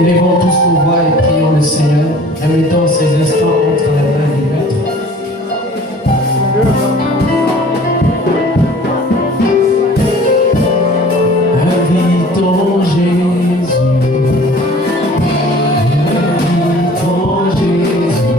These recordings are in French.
Élevons tous nos voix et prions le Seigneur, remettons ces instants entre les mains du Maître. Invitons Jésus, invitons Jésus, invitons Jésus.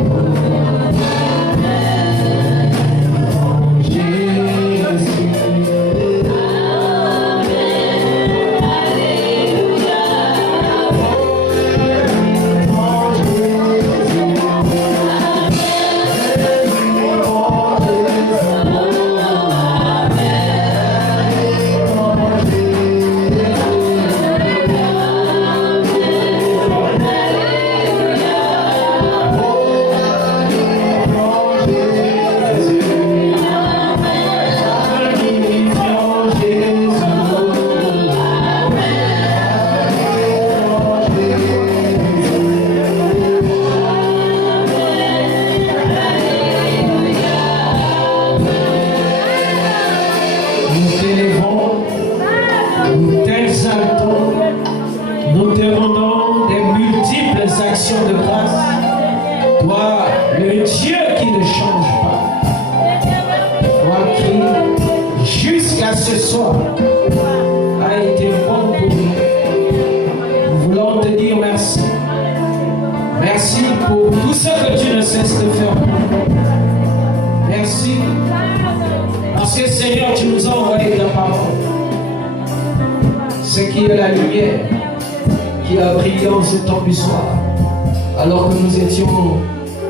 Alors que nous étions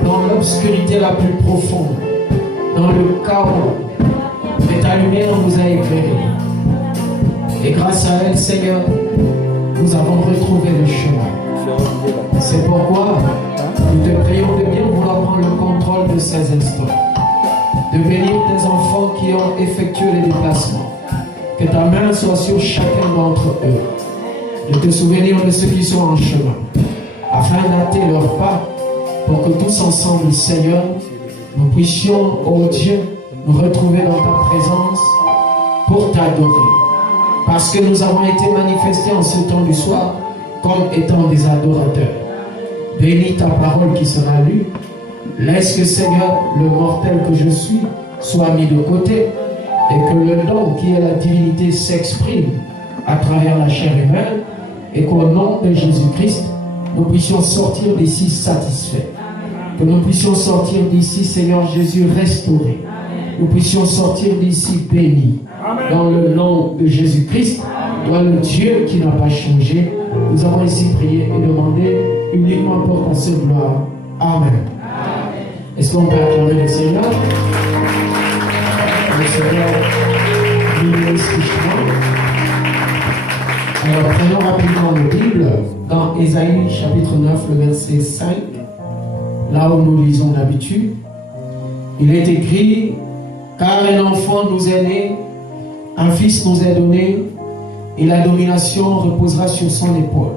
dans l'obscurité la plus profonde, dans le chaos, mais ta lumière nous a éclairés. Et grâce à elle, Seigneur, nous avons retrouvé le chemin. C'est pourquoi nous te prions de bien vouloir prendre le contrôle de ces instants, de bénir tes enfants qui ont effectué les déplacements. Que ta main soit sur chacun d'entre eux, de te souvenir de ceux qui sont en chemin, afin d'hâter leurs pas, pour que tous ensemble, Seigneur, nous puissions, ô Dieu, nous retrouver dans ta présence pour t'adorer. Parce que nous avons été manifestés en ce temps du soir comme étant des adorateurs. Bénis ta parole qui sera lue. Laisse que, Seigneur, le mortel que je suis soit mis de côté et que le don qui est la divinité s'exprime à travers la chair humaine et qu'au nom de Jésus-Christ, nous puissions sortir d'ici satisfaits. Que nous puissions sortir d'ici, Seigneur Jésus, restaurés. Nous puissions sortir d'ici bénis. Dans le nom de Jésus-Christ, toi le Dieu qui n'a pas changé, nous avons ici prié et demandé uniquement pour ta seule gloire. Amen. Est-ce qu'on peut acclamer le Seigneur? Le Seigneur nous spécialement. Alors prenons rapidement la Bible dans Ésaïe chapitre 9, le verset 5, là où nous lisons d'habitude. Il est écrit: car un enfant nous est né, un fils nous est donné, et la domination reposera sur son épaule.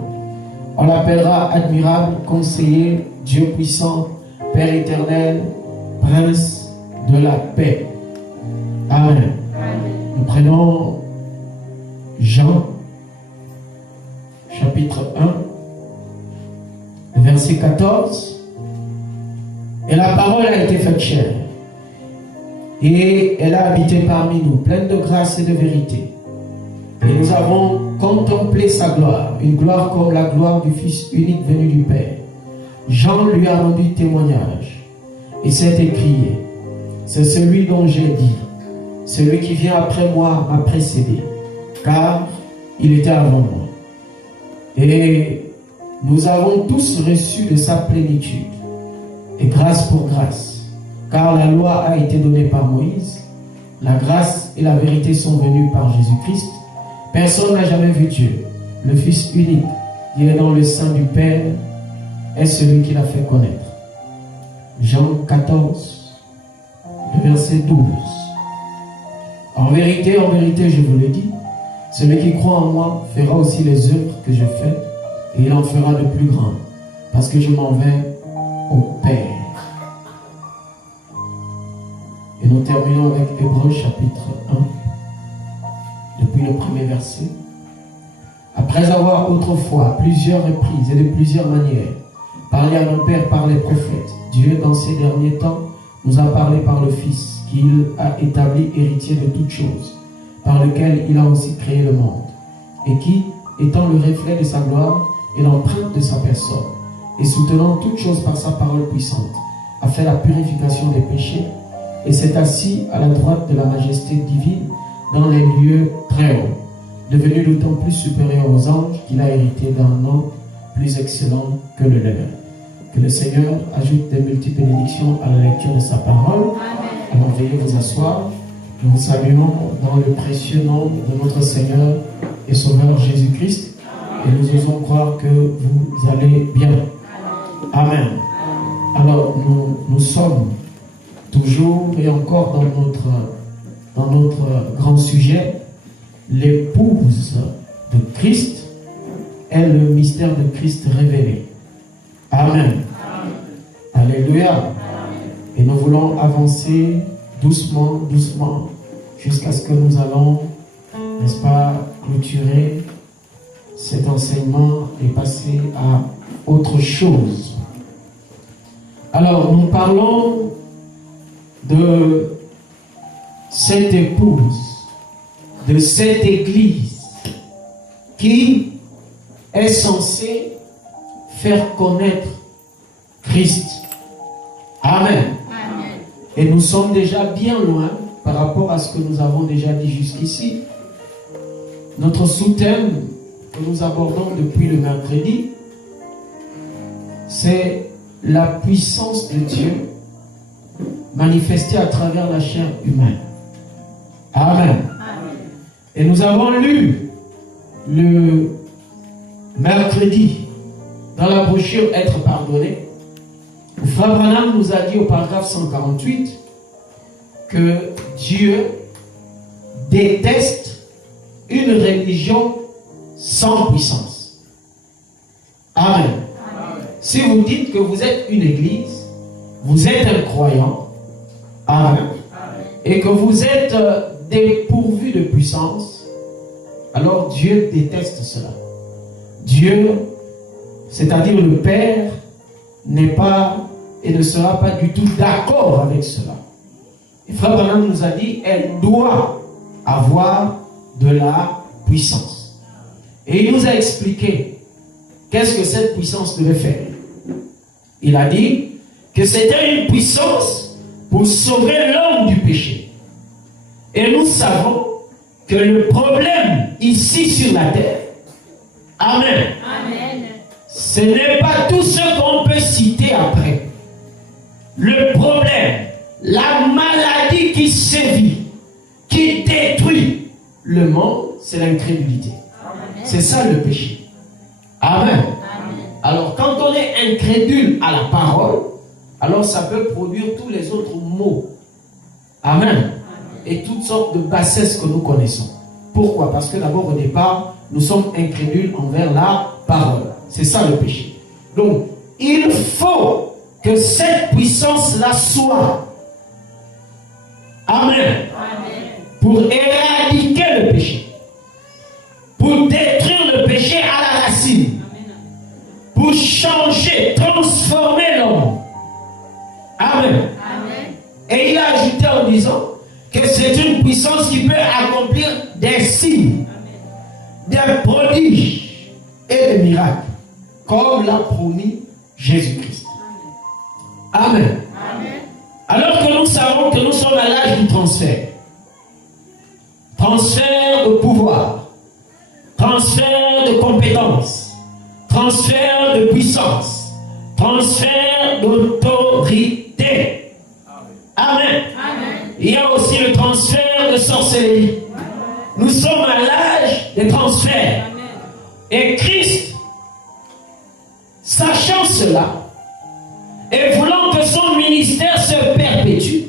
On l'appellera admirable, conseiller, Dieu puissant, Père éternel, prince de la paix. Amen. Nous prenons Jean chapitre 1, verset 14. Et la parole a été faite chair, et elle a habité parmi nous, pleine de grâce et de vérité. Et nous avons contemplé sa gloire, une gloire comme la gloire du Fils unique venu du Père. Jean lui a rendu témoignage, et s'est écrié: c'est celui dont j'ai dit, celui qui vient après moi m'a précédé, car il était avant moi. Et nous avons tous reçu de sa plénitude, et grâce pour grâce, car la loi a été donnée par Moïse, la grâce et la vérité sont venues par Jésus-Christ. Personne n'a jamais vu Dieu. Le Fils unique qui est dans le sein du Père est celui qui l'a fait connaître. Jean 14, le verset 12. En vérité, je vous le dis, celui qui croit en moi fera aussi les œuvres que je fais, et il en fera de plus grandes, parce que je m'en vais au Père. Et nous terminons avec Hébreux chapitre lu le premier verset. Après avoir autrefois, à plusieurs reprises et de plusieurs manières, parlé à nos pères par les prophètes, Dieu, dans ces derniers temps, nous a parlé par le Fils, qu'il a établi héritier de toutes choses, par lequel il a aussi créé le monde, et qui, étant le reflet de sa gloire et l'empreinte de sa personne, et soutenant toutes choses par sa parole puissante, a fait la purification des péchés, et s'est assis à la droite de la majesté divine dans les lieux très hauts, devenu d'autant plus supérieur aux anges qu'il a hérité d'un nom plus excellent que le leur. Que le Seigneur ajoute des multiples bénédictions à la lecture de sa parole. Amen. Alors veuillez vous asseoir. Nous vous saluons dans le précieux nom de notre Seigneur et Sauveur Jésus-Christ. Et nous osons croire que vous allez bien. Amen. Alors nous sommes toujours et encore dans notre grand sujet, l'épouse de Christ est le mystère de Christ révélé. Amen. Amen. Alléluia. Amen. Et nous voulons avancer doucement, doucement, jusqu'à ce que nous allons, n'est-ce pas, clôturer cet enseignement et passer à autre chose. Alors, nous parlons de cette épouse, de cette église qui est censée faire connaître Christ. Amen. Amen. Et nous sommes déjà bien loin par rapport à ce que nous avons déjà dit jusqu'ici. Notre sous-thème que nous abordons depuis le mercredi, c'est la puissance de Dieu manifestée à travers la chair humaine. Amen. Amen. Et nous avons lu le mercredi dans la brochure Être pardonné, où Frère Branham nous a dit au paragraphe 148 que Dieu déteste une religion sans puissance. Amen. Amen. Si vous dites que vous êtes une église, vous êtes un croyant, Amen, Amen, et que vous êtes dépourvu de puissance, alors Dieu déteste cela. Dieu, c'est-à-dire le Père, n'est pas et ne sera pas du tout d'accord avec cela. Et Frère Branham nous a dit, elle doit avoir de la puissance. Et il nous a expliqué qu'est-ce que cette puissance devait faire. Il a dit que c'était une puissance pour sauver l'homme du péché. Et nous savons que le problème ici sur la terre, Amen, Amen, ce n'est pas tout ce qu'on peut citer après. Le problème, la maladie qui sévit, qui détruit le monde, c'est l'incrédulité. C'est ça le péché. Amen. Amen. Alors quand on est incrédule à la parole, alors ça peut produire tous les autres maux. Amen. Amen. Et toutes sortes de bassesses que nous connaissons. Pourquoi? Parce que d'abord au départ, nous sommes incrédules envers la parole. C'est ça le péché. Donc, il faut que cette puissance-là soit. Amen. Amen. Pour éradiquer le péché. Pour détruire le péché à la racine. Amen. Pour changer, transformer l'homme. Amen. Amen. Et il a ajouté en disant que c'est une puissance qui peut accomplir des signes, des prodiges et des miracles, comme l'a promis Jésus-Christ. Amen. Amen. Alors que nous savons que nous sommes à l'âge du transfert. Transfert de pouvoir, transfert de compétences, transfert de puissance, transfert d'autorité. Amen. Amen. Il y a aussi le transfert de sorcellerie. Nous sommes à l'âge des transferts. Amen. Et Christ, sachant cela, et voulant que son ministère se perpétue,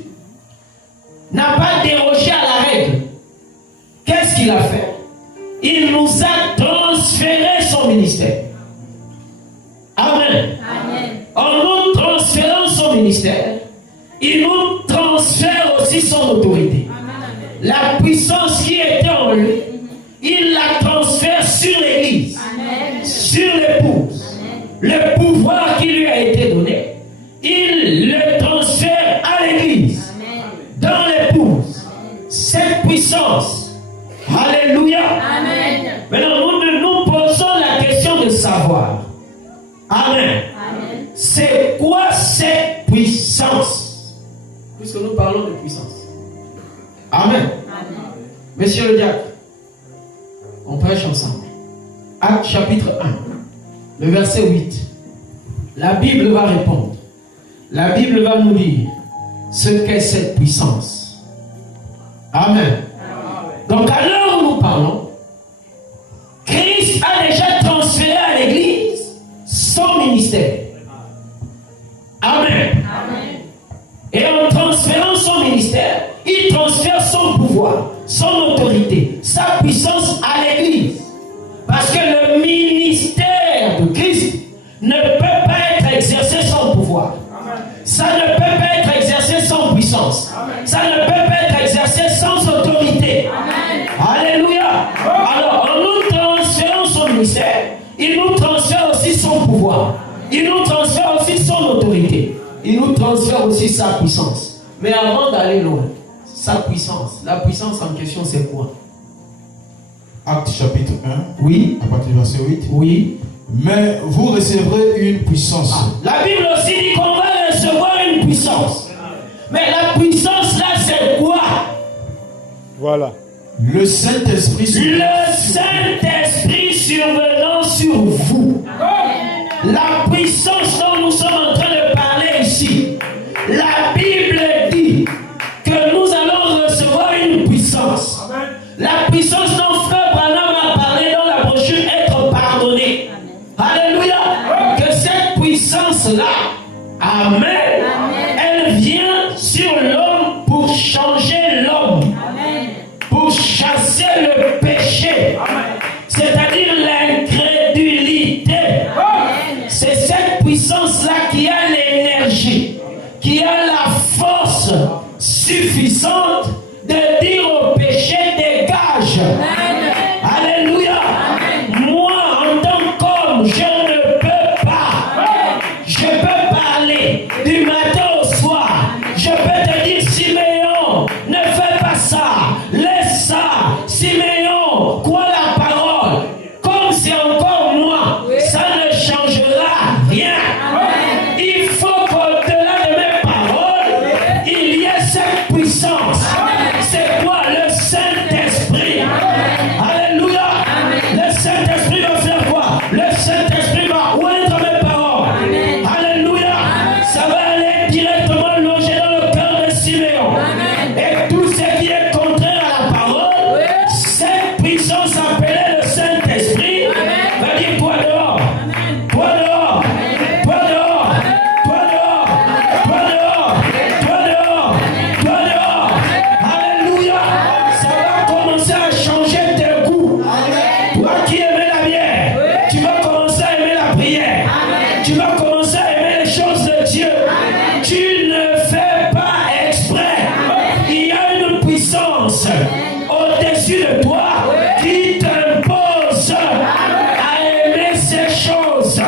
n'a pas dérogé à la règle. Qu'est-ce qu'il a fait? Il nous a transféré son ministère. Amen. Amen. En nous transférant son ministère, il nous transfère aussi son autorité. Amen. La puissance qui était en lui, le pouvoir qui lui a été donné, il le transfère à l'Église, dans l'épouse. Cette puissance, alléluia. Amen. Maintenant, nous posons la question de savoir. Amen. Amen. C'est quoi cette puissance? Puisque nous parlons de puissance. Amen. Amen. Monsieur le diacre, on prêche ensemble. Acte chapitre 1, le verset 8. La Bible va répondre. La Bible va nous dire ce qu'est cette puissance. Amen. Amen. Donc à l'heure où nous parlons, Christ a déjà transféré à l'Église son ministère. Amen. Amen. Et en transférant son ministère, il transfère son pouvoir, son autorité, sa puissance à l'Église. Parce que le ministère de Christ ne peut pas être exercé sans pouvoir. Ça ne peut pas être exercé sans puissance. Ça ne peut pas être exercé sans autorité. Amen. Alléluia. Alors, en nous transférant son ministère, il nous transfère aussi son pouvoir. Il nous transfère aussi son autorité. Il nous transfère aussi sa puissance. Mais avant d'aller loin, sa puissance, la puissance en question, c'est quoi? Acte chapitre 1, oui. À partir du verset 8. Oui. Mais vous recevrez une puissance. La Bible aussi dit qu'on va recevoir une puissance. Mais la puissance là, c'est quoi? Voilà. Le Saint-Esprit survenant sur vous. La puissance dont nous sommes en train de parler ici. La Bible dit que nous allons recevoir une puissance. La puissance dont Frère Branham a parlé dans la brochure Être pardonné. Alléluia. Que cette puissance-là, amen, elle vient sur l'homme pour changer l'homme. Pour chasser le péché. C'est-à-dire l'incrédulité. C'est cette puissance-là qui a l'énergie, qui a la force suffisante de dire au péché dégage. Alléluia. Moi, en tant qu'homme, je ne peux pas. Je peux parler du matin au soir. Je peux te dire, Siméon, ne fais pas ça. Laisse ça. Siméon, crois la parole. Comme c'est encore moi, ça ne changera rien. Il faut qu'au-delà de mes paroles, il y ait cette puissance. C'est quoi? Le Saint-Esprit. Alléluia. Le Saint-Esprit va faire quoi? Le Saint-Esprit va oindre mes paroles. Alléluia. Ça va aller directement loger dans le cœur de Siméon. Et tout ce qui est contraire à la parole, cette puissance appelée le Saint-Esprit va dire toi dehors. Toi dehors. Toi dehors. Toi dehors. Toi dehors. Toi dehors. Toi dehors. Alléluia. Ça va commencer à changer tes goûts. Toi qui aimais la bière, tu vas commencer à aimer la prière. Tu vas commencer à aimer les choses de Dieu. Tu ne fais pas exprès. Il y a une puissance au-dessus de toi qui t'impose à aimer ces choses.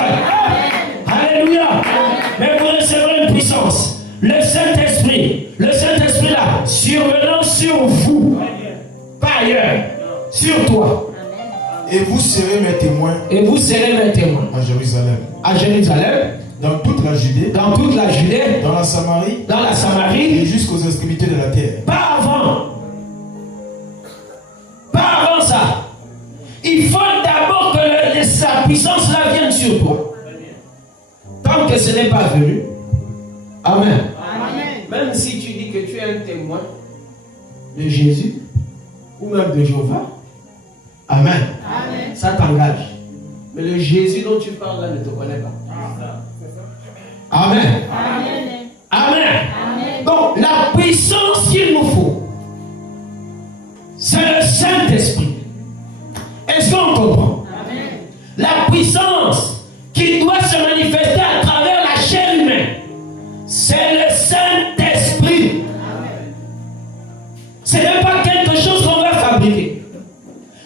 Alléluia. Mais vous recevrez une puissance. Le Saint-Esprit là, survenant sur vous, pas ailleurs, sur toi. Et vous serez mes témoins. Et vous serez mes témoins. À Jérusalem. À Jérusalem. Dans toute la Judée. Dans toute la Judée. Dans la Samarie. Dans la Samarie. Et jusqu'aux extrémités de la terre. Pas avant. Pas avant ça. Il faut d'abord que sa puissance là vienne sur toi. Tant que ce n'est pas venu. Amen. Même si tu dis que tu es un témoin de Jésus ou même de Jéhovah. Amen. Ça t'engage. Mais le Jésus dont tu parles là ne te connaît pas. Amen. Amen. Donc la puissance qu'il nous faut, c'est le Saint-Esprit. Est-ce qu'on comprend? La puissance qui doit se manifester à travers la chair humaine, c'est le Saint-Esprit. Ce n'est pas quelque chose qu'on va fabriquer.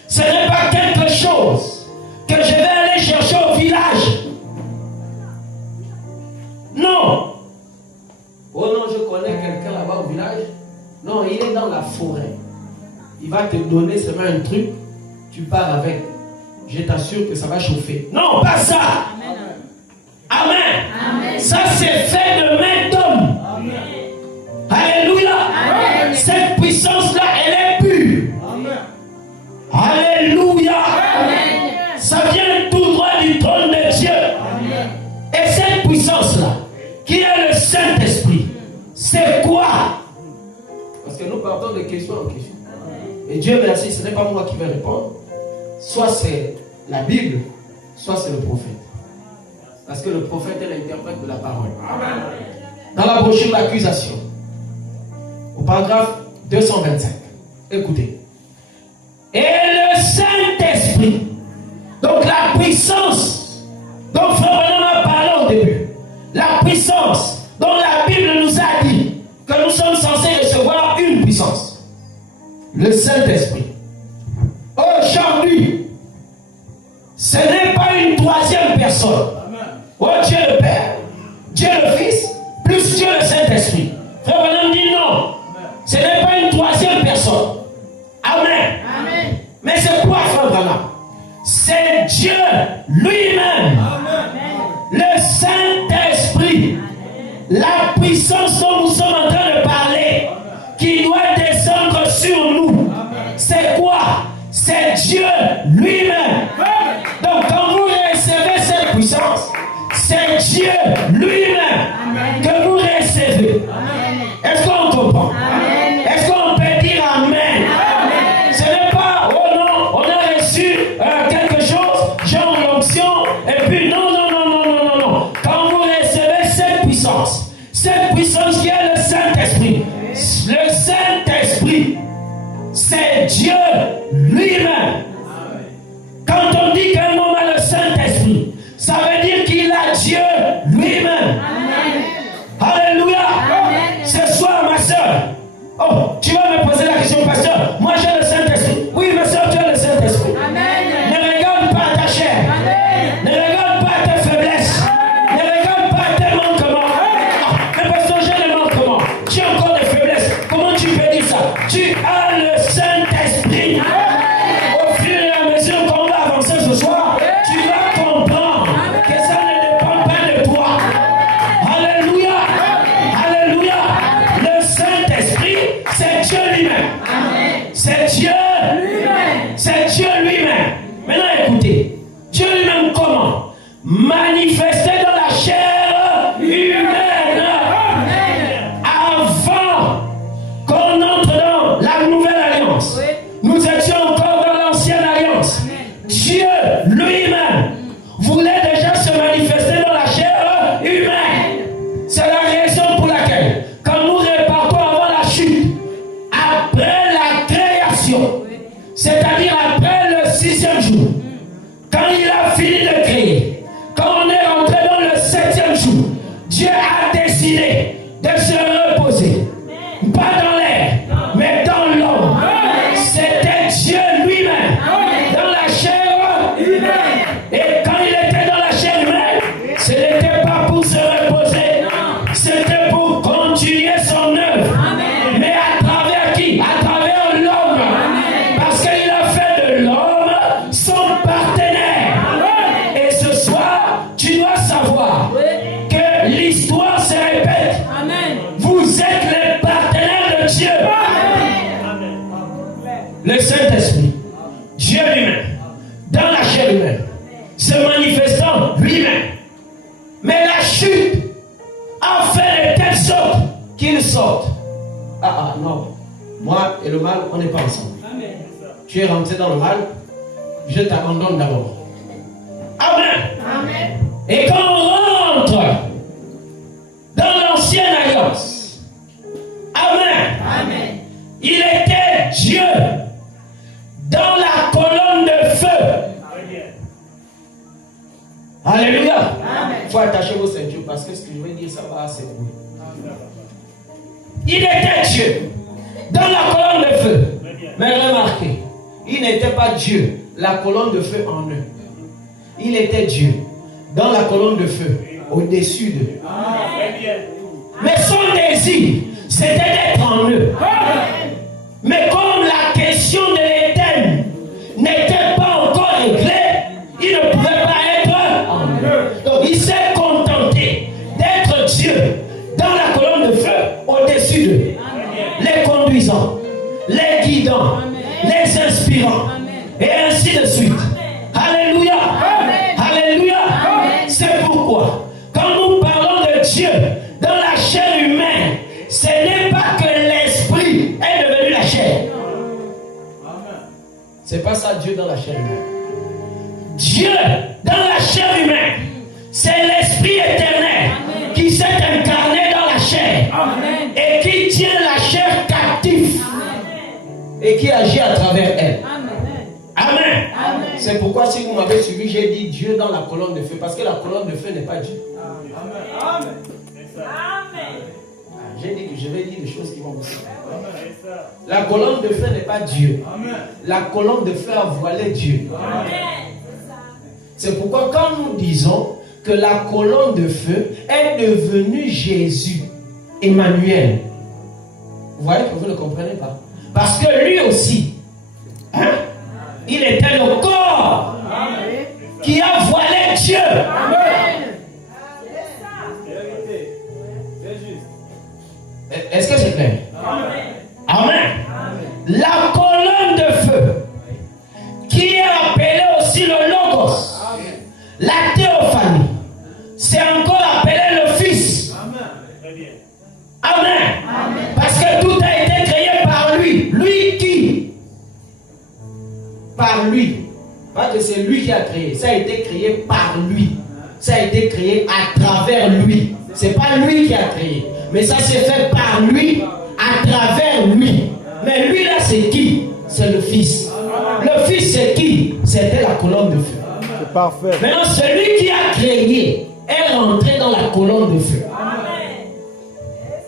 Ce n'est pas quelque chose que je vais aller chercher au village. dans la forêt, il va te donner seulement un truc, tu pars avec. Je t'assure que ça va chauffer. Non, pas ça. Amen. Amen. Ça c'est fait de main d'homme. Alléluia. Amen. Cette puissance-là, elle est pure. Amen. Alléluia. Amen. Ça vient tout droit du trône de Dieu. Amen. Et cette puissance-là, qui est le Saint-Esprit, c'est quoi? Parce que nous partons de question en question. Et Dieu merci, ce n'est pas moi qui vais répondre. Soit c'est la Bible, soit c'est le prophète. Parce que le prophète est l'interprète de la parole. Amen. Dans la brochure d'accusation, au paragraphe 225, écoutez. Et le Saint-Esprit, donc la puissance dont Frère Branham a parlé au début, la puissance dont la Bible nous a dit que nous sommes censés recevoir une puissance, le Saint-Esprit. Aujourd'hui, ce n'est pas une troisième personne. Oh Dieu le Père, Dieu le Fils, plus Dieu le Saint-Esprit. Frère Branham dit non. Ce n'est pas une troisième personne. Amen. Amen. Mais c'est quoi Frère Branham? C'est Dieu lui-même. Le Saint-Esprit. La puissance dont nous sommes en train de parler, qui doit descendre sur nous. C'est quoi? C'est Dieu lui-même. Donc quand vous recevez cette puissance, c'est Dieu lui-même que vous recevez. Est-ce qu'on comprend? Est-ce qu'on peut dire Amen? Ce n'est pas, oh non, on a reçu quelque chose, genre l'onction, et puis non. Quand vous recevez cette puissance qui est le Saint-Esprit, le Saint-Esprit, c'est Dieu lui-même. Quand on dit qu'un homme a le Saint-Esprit, ça veut dire qu'il a Dieu lui-même. Alléluia. Ce soir, ma soeur, oh, tu vas me poser la question, pasteur. Moi, j'ai le Saint-Esprit. Oui, ma soeur, tu as le Saint-Esprit. Ne regarde pas ta chair. Ne regarde pas tes faiblesses. Ne regarde pas tes manquements. Mais pasteur, j'ai des manquements. Tu as encore des faiblesses. Comment tu peux dire ça? Tu as le Saint-Esprit. Au fur et à mesure qu'on va avancer ce soir, tu vas comprendre que ça ne dépend pas de toi. Alléluia. Alléluia. Le Saint-Esprit, c'est Dieu lui-même. C'est Dieu lui-même. C'est Dieu lui-même. Maintenant écoutez, Dieu lui-même comment? Manifesté dans la chair humaine. Avant qu'on entre dans la nouvelle alliance, nous étions encore dans l'ancienne alliance. Dieu lui-même voulait déjà se manifester dans la chair humaine. C'est la raison pour laquelle, quand nous repartons avant la chute, après la création, c'est-à-dire après le 6e jour, quand il a fini de créer, quand on est rentré dans le 7e jour, Dieu a décidé de se reposer. Pas dans l'air, mais dans l'homme. C'était Dieu lui-même, dans la chair humaine. Et quand il était dans la chair humaine, ce n'était pas pour se reposer, c'était pour continuer son œuvre. Mais à travers qui? À travers l'homme. Parce qu'il a fait de l'homme son partenaire. Et ce soir, tu dois savoir que l'histoire se répète. Vous êtes les partenaires de Dieu. Le Saint-Esprit, Dieu lui-même, dans la chair humaine, se manifestant lui-même. Mais la chute a fait de telle sorte qu'il sorte. Non. Moi et le mal, on n'est pas ensemble. Tu es rentré dans le mal, je t'abandonne d'abord. Amen. Et quand on rentre dans l'ancienne alliance, Amen. Il était Dieu dans la colonne de feu. Alléluia. Il faut attacher vos ceintures parce que ce que je vais dire, ça va s'ébrouiller. Il était Dieu dans la colonne de feu. Mais remarquez, il n'était pas Dieu, la colonne de feu en eux. Il était Dieu dans la colonne de feu, au-dessus d'eux. Mais son désir, c'était d'être en eux. Mais comme la question de l'Éden n'était pas encore réglée, il ne pouvait pas être. Donc il s'est contenté d'être Dieu dans la colonne de feu au-dessus d'eux, les conduisant, les guidant, les inspirant, et ainsi de suite. Alléluia. Alléluia. C'est pourquoi, quand nous parlons de Dieu dans la chair humaine, ce n'est pas que l'esprit est devenu la chair. C'est pas ça Dieu dans la chair humaine. Dieu dans la chair humaine, c'est l'esprit éternel qui s'est incarné dans la chair et qui tient la chair captive et qui agit à travers elle. Amen. C'est pourquoi si vous m'avez suivi, j'ai dit Dieu dans la colonne de feu, parce que la colonne de feu n'est pas Dieu. Amen. J'ai dit que je vais dire des choses qui vont vous servir. La colonne de feu n'est pas Dieu. La colonne de feu a voilé Dieu. C'est pourquoi quand nous disons que la colonne de feu est devenue Jésus, Emmanuel, vous voyez que vous ne comprenez pas. Parce que lui aussi, il était le corps qui a voilé Dieu. Est-ce que c'est clair? Amen. La colonne de feu, qui est appelée aussi le Logos, la théophanie, c'est encore appelé le Fils. Amen. Parce que tout a été créé par lui. Lui qui? Par lui. Pas que c'est lui qui a créé. Ça a été créé par lui. Ça a été créé à travers lui. C'est pas lui qui a créé. Mais ça s'est fait par lui, à travers lui. Mais lui là, c'est qui? C'est le Fils. Le Fils, c'est qui? C'était la colonne de feu. C'est parfait. Maintenant, celui qui a créé est rentré dans la colonne de feu.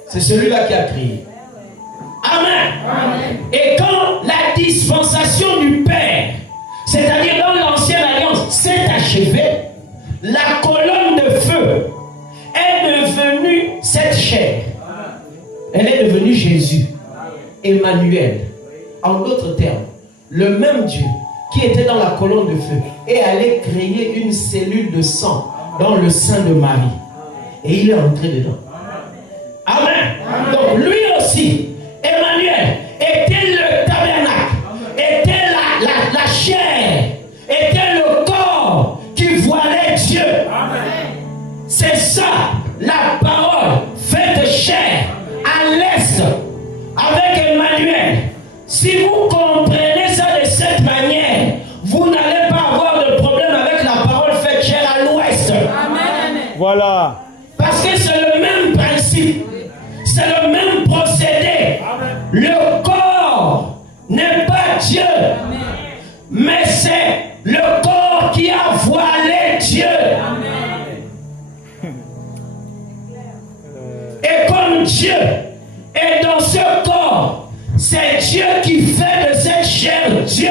C'est celui-là qui a créé. Amen. Et quand la dispensation du Père, c'est-à-dire dans l'ancienne alliance, s'est achevée, la colonne de feu est devenue cette chair. Elle est devenue Jésus, Emmanuel. En d'autres termes, le même Dieu qui était dans la colonne de feu est allé créer une cellule de sang dans le sein de Marie. Et il est entré dedans. Amen. Donc lui aussi, Emmanuel, était le tabernacle, était la chair, était le corps qui voilait Dieu. C'est ça, la parole faite chair à l'est avec Emmanuel. Si vous comprenez ça de cette manière, vous n'allez pas avoir de problème avec la parole faite chair à l'ouest. Voilà. Parce que c'est le même principe, c'est le même procédé. Le corps n'est pas Dieu, mais c'est le corps qui a voilé Dieu. Et comme Dieu est dans ce corps, c'est Dieu qui fait de cette chair Dieu.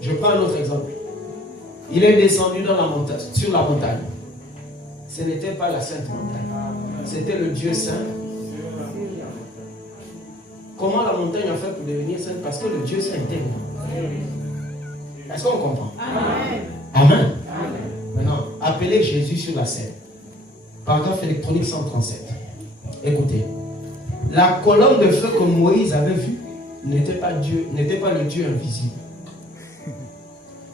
Je prends un autre exemple. Il est descendu dans la montagne, sur la montagne. Ce n'était pas la sainte montagne, c'était le Dieu saint. Comment la montagne a fait pour devenir sainte? Parce que le Dieu saint était là. Est-ce qu'on comprend? Amen. Maintenant, appelez Jésus sur la scène. Paragraphe électronique 137. Écoutez. La colonne de feu que Moïse avait vue n'était pas Dieu, n'était pas le Dieu invisible.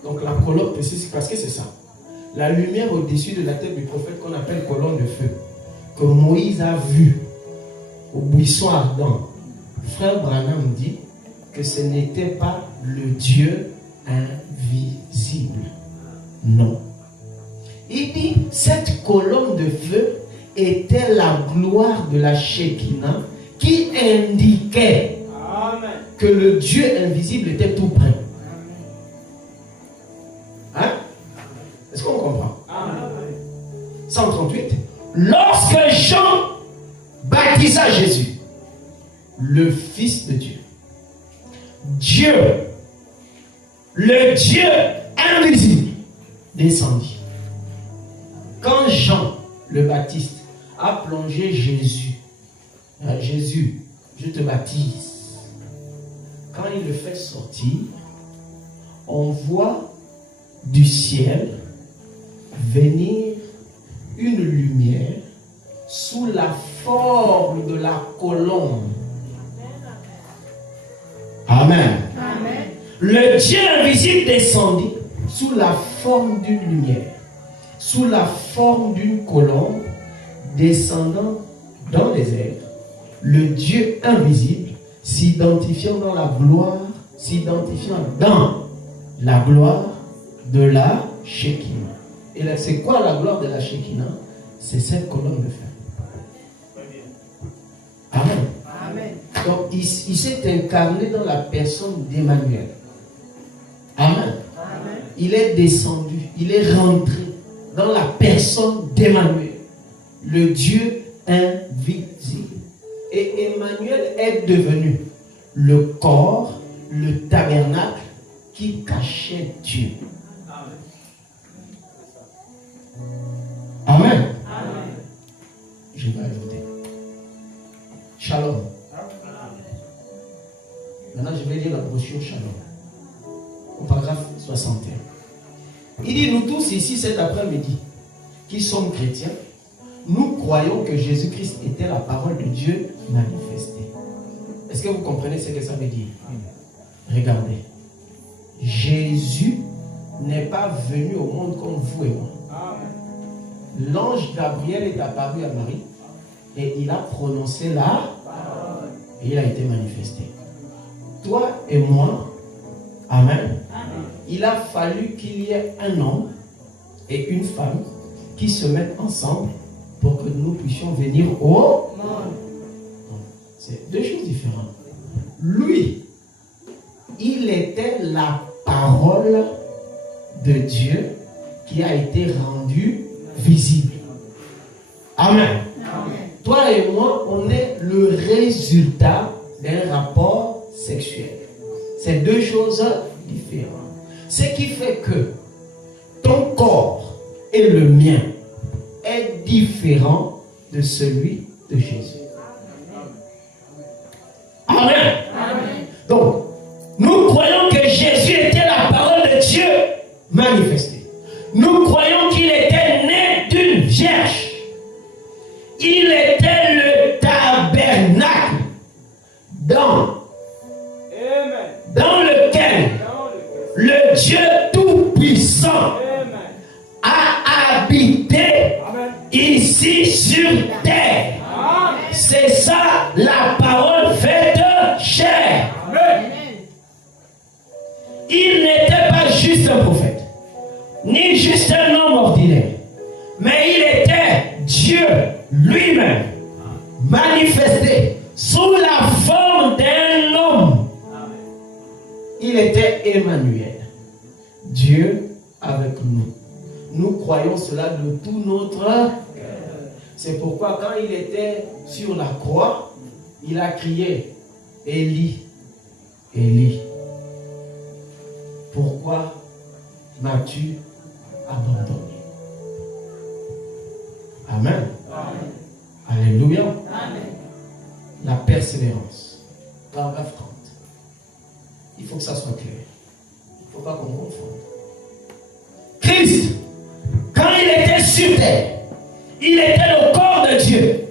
Donc la colonne, parce que c'est ça. La lumière au-dessus de la tête du prophète qu'on appelle colonne de feu, que Moïse a vue au buisson ardent. Frère Branham dit que ce n'était pas le Dieu invisible. Non. Il dit, cette colonne de feu était la gloire de la Shekinah qui indiquait que le Dieu invisible était tout près. Hein? Est-ce qu'on comprend? 138. Lorsque Jean baptisa Jésus, le Fils de Dieu, Dieu, le Dieu invisible, descendit. Quand Jean le Baptiste a plongé Jésus Jésus, je te baptise. Quand il le fait sortir, on voit du ciel venir une lumière sous la forme de la colombe. Amen. Amen. Le Dieu invisible descendit sous la forme d'une lumière, sous la forme d'une colombe, descendant dans les airs. Le Dieu invisible s'identifiant dans la gloire, s'identifiant dans la gloire de la Shekinah. Et là, c'est quoi la gloire de la Shekinah? C'est cette colonne de feu. Amen. Amen. Donc, il s'est incarné dans la personne d'Emmanuel. Amen. Amen. Il est descendu, il est rentré dans la personne d'Emmanuel, le Dieu invisible. Et Emmanuel est devenu le corps, le tabernacle qui cachait Dieu. Amen. Amen. Je vais ajouter. Shalom. Maintenant, je vais lire la brochure Shalom. Au paragraphe 61. Il dit, nous tous ici cet après-midi, qui sommes chrétiens, nous croyons que Jésus-Christ était la parole de Dieu manifestée. Est-ce que vous comprenez ce que ça veut dire? Regardez. Jésus n'est pas venu au monde comme vous et moi. L'ange Gabriel est apparu à Marie et il a prononcé la parole et il a été manifesté. Toi et moi, amen. Il a fallu qu'il y ait un homme et une femme qui se mettent ensemble pour que nous puissions venir au monde. C'est deux choses différentes. Lui, il était la parole de Dieu qui a été rendue visible. Amen. Amen. Toi et moi, on est le résultat d'un rapport sexuel. C'est deux choses différentes. Ce qui fait que ton corps et le mien est différent de celui de Jésus. Amen. Amen. Donc, nous croyons que Jésus était la parole de Dieu manifestée. Nous croyons qu'il était né d'une vierge. Il était le tabernacle dans lequel le Dieu Tout-Puissant a habité ici sur terre. C'est ça la parole faite chair. Il n'était pas juste un prophète, ni juste un homme ordinaire, mais il était Dieu lui-même, manifesté sous la forme d'un homme. Il était Emmanuel, Dieu avec nous. Nous croyons cela de tout notre cœur. C'est pourquoi quand il était sur la croix, il a crié, Élie, Élie, pourquoi m'as-tu abandonné? Amen. Amen. Alléluia. Amen. La persévérance. Paragraphe 30. Il faut que ça soit clair. Il ne faut pas qu'on confonde. Christ, quand il était sur terre, il était le corps de Dieu.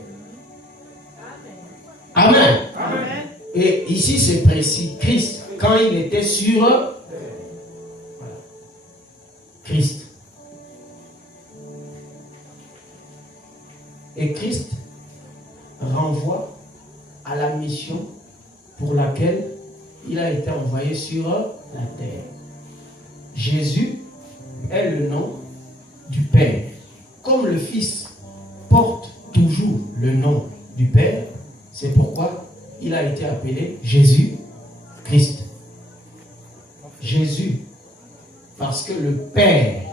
Amen. Amen. Et ici c'est précis. Christ, quand il était sur voilà. Christ. Et Christ renvoie à la mission pour laquelle il a été envoyé sur la terre. Jésus est le nom du Père. Comme le Fils porte toujours le nom du Père, c'est pourquoi il a été appelé Jésus-Christ. Jésus, parce que le Père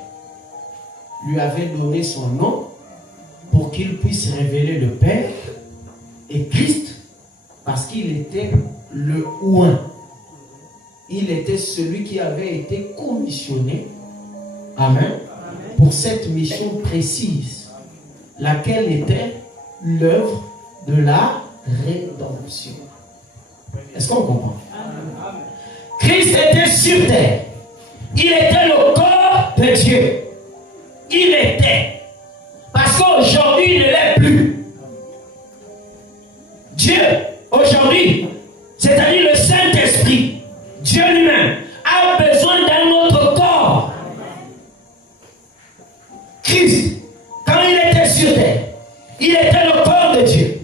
lui avait donné son nom pour qu'il puisse révéler le Père, et Christ, parce qu'il était le oint. Il était celui qui avait été commissionné, amen, pour cette mission précise, laquelle était l'œuvre de la rédemption. Est-ce qu'on comprend? Christ était sur terre. Il était le corps de Dieu. Il était. Parce qu'aujourd'hui, il ne l'est plus. Dieu, aujourd'hui, c'est-à-dire le Saint-Esprit, Dieu lui-même, a besoin d'un autre corps. Christ, quand il était sur terre, il était le corps de Dieu.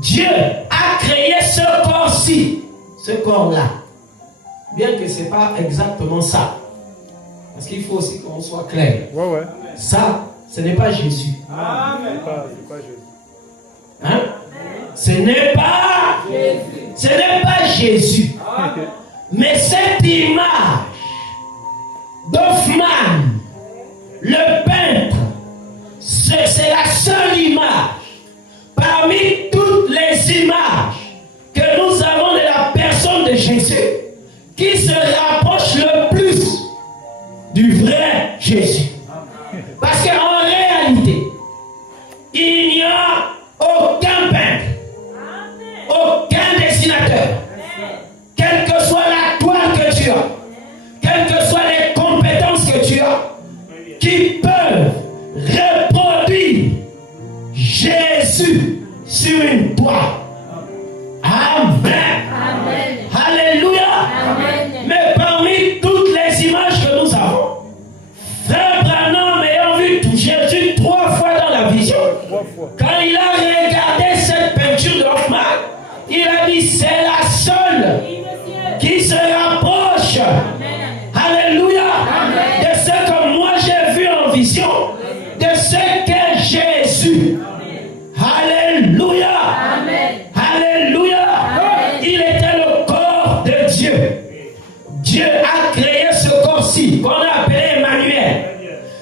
Dieu a créé ce corps-ci, ce corps-là. Bien que ce n'est pas exactement ça. Parce qu'il faut aussi qu'on soit clair. Ouais. Ça, ce n'est pas Jésus. Amen. C'est pas Jésus. Hein? Ce n'est pas Jésus. Ce n'est pas Jésus. Mais cette image d'Hoffmann, le peintre, c'est la seule image parmi toutes les images que nous avons de la personne de Jésus qui se rapproche le plus du vrai Jésus. Parce qu'en réalité, il n'y a aucun peintre, aucun dessinateur, quelle que soit la toile que tu as, quelles que soient les compétences que tu as, qui peuvent reproduire Jésus sur une toile. Amen. Amen. Alléluia. Amen. Mais parmi toutes les images que nous avons, Frère Branham ayant vu tout Jésus 3 fois dans la vision, quand il a regardé cette peinture d'Hoffmann, il a dit c'est la seule qui se rapproche. Alléluia. De ce que moi j'ai vu en vision, de ce qu'est Jésus. Alléluia. Alléluia. Il était le corps de Dieu. Dieu a créé ce corps-ci qu'on a appelé Emmanuel.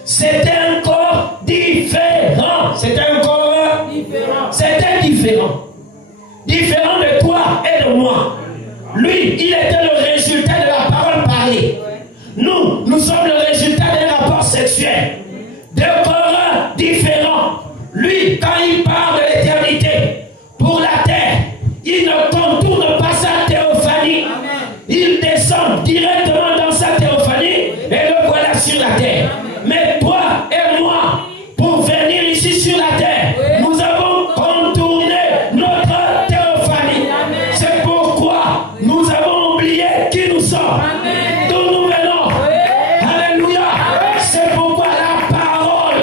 C'était un corps différent. C'était un corps différent. C'était différent. Différent de toi et de moi. Lui, il était le résultat de la parole parlée. Nous sommes le résultat d'un rapport sexuel. Deux corps différents. Lui, quand il parle de l'éternité pour la terre, il ne contourne pas sa théophanie. Il descend directement dans sa théophanie et le voilà sur la terre. Mais toi et moi, pour venir ici sur la terre, nous avons contourné notre théophanie. C'est pourquoi nous avons oublié qui nous sommes, d'où nous venons. Alléluia. C'est pourquoi la parole,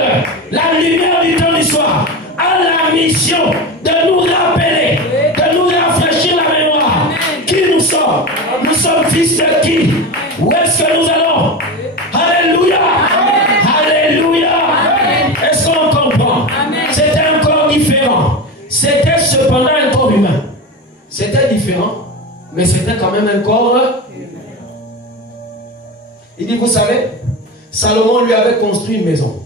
la lumière du temps du soir, a la mission de nous rappeler, de nous rafraîchir la mémoire. Qui nous sommes? Nous sommes fils de qui? Où est-ce que nous allons? Alléluia. Alléluia. Est-ce qu'on comprend? C'était un corps différent. C'était cependant un corps humain. C'était différent, mais c'était quand même un corps. Il dit, vous savez, Salomon lui avait construit une maison.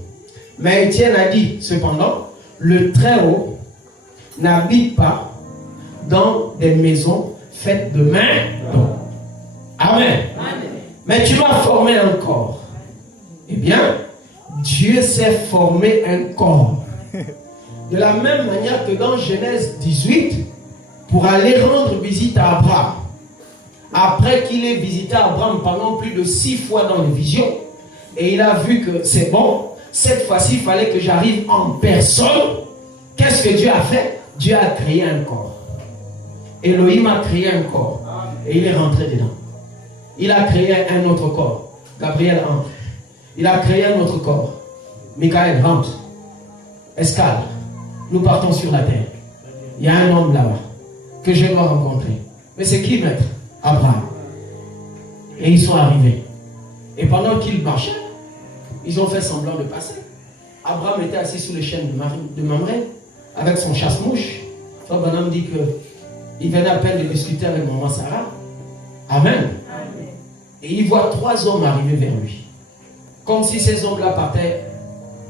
Mais Étienne a dit, cependant, le Très-Haut n'habite pas dans des maisons faites de main d'homme. Amen. Mais tu m'as formé un corps. Eh bien, Dieu s'est formé un corps. De la même manière que dans Genèse 18, pour aller rendre visite à Abraham, après qu'il ait visité Abraham pendant plus de 6 fois dans les visions, et il a vu que c'est bon, cette fois-ci, il fallait que j'arrive en personne. Qu'est-ce que Dieu a fait? Dieu a créé un corps. Elohim a créé un corps. Et il est rentré dedans. Il a créé un autre corps. Gabriel entre. Il a créé un autre corps. Michael rentre. Escale. Nous partons sur la terre. Il y a un homme là-bas que je dois rencontrer. Mais c'est qui, maître? Abraham. Et ils sont arrivés. Et pendant qu'ils marchaient, ils ont fait semblant de passer. Abraham était assis sous les chênes de Mamré avec son chasse-mouche. Frère Branham dit qu'il venait à peine de discuter avec maman Sarah. Amen. Et il voit 3 hommes arriver vers lui. Comme si ces hommes-là partaient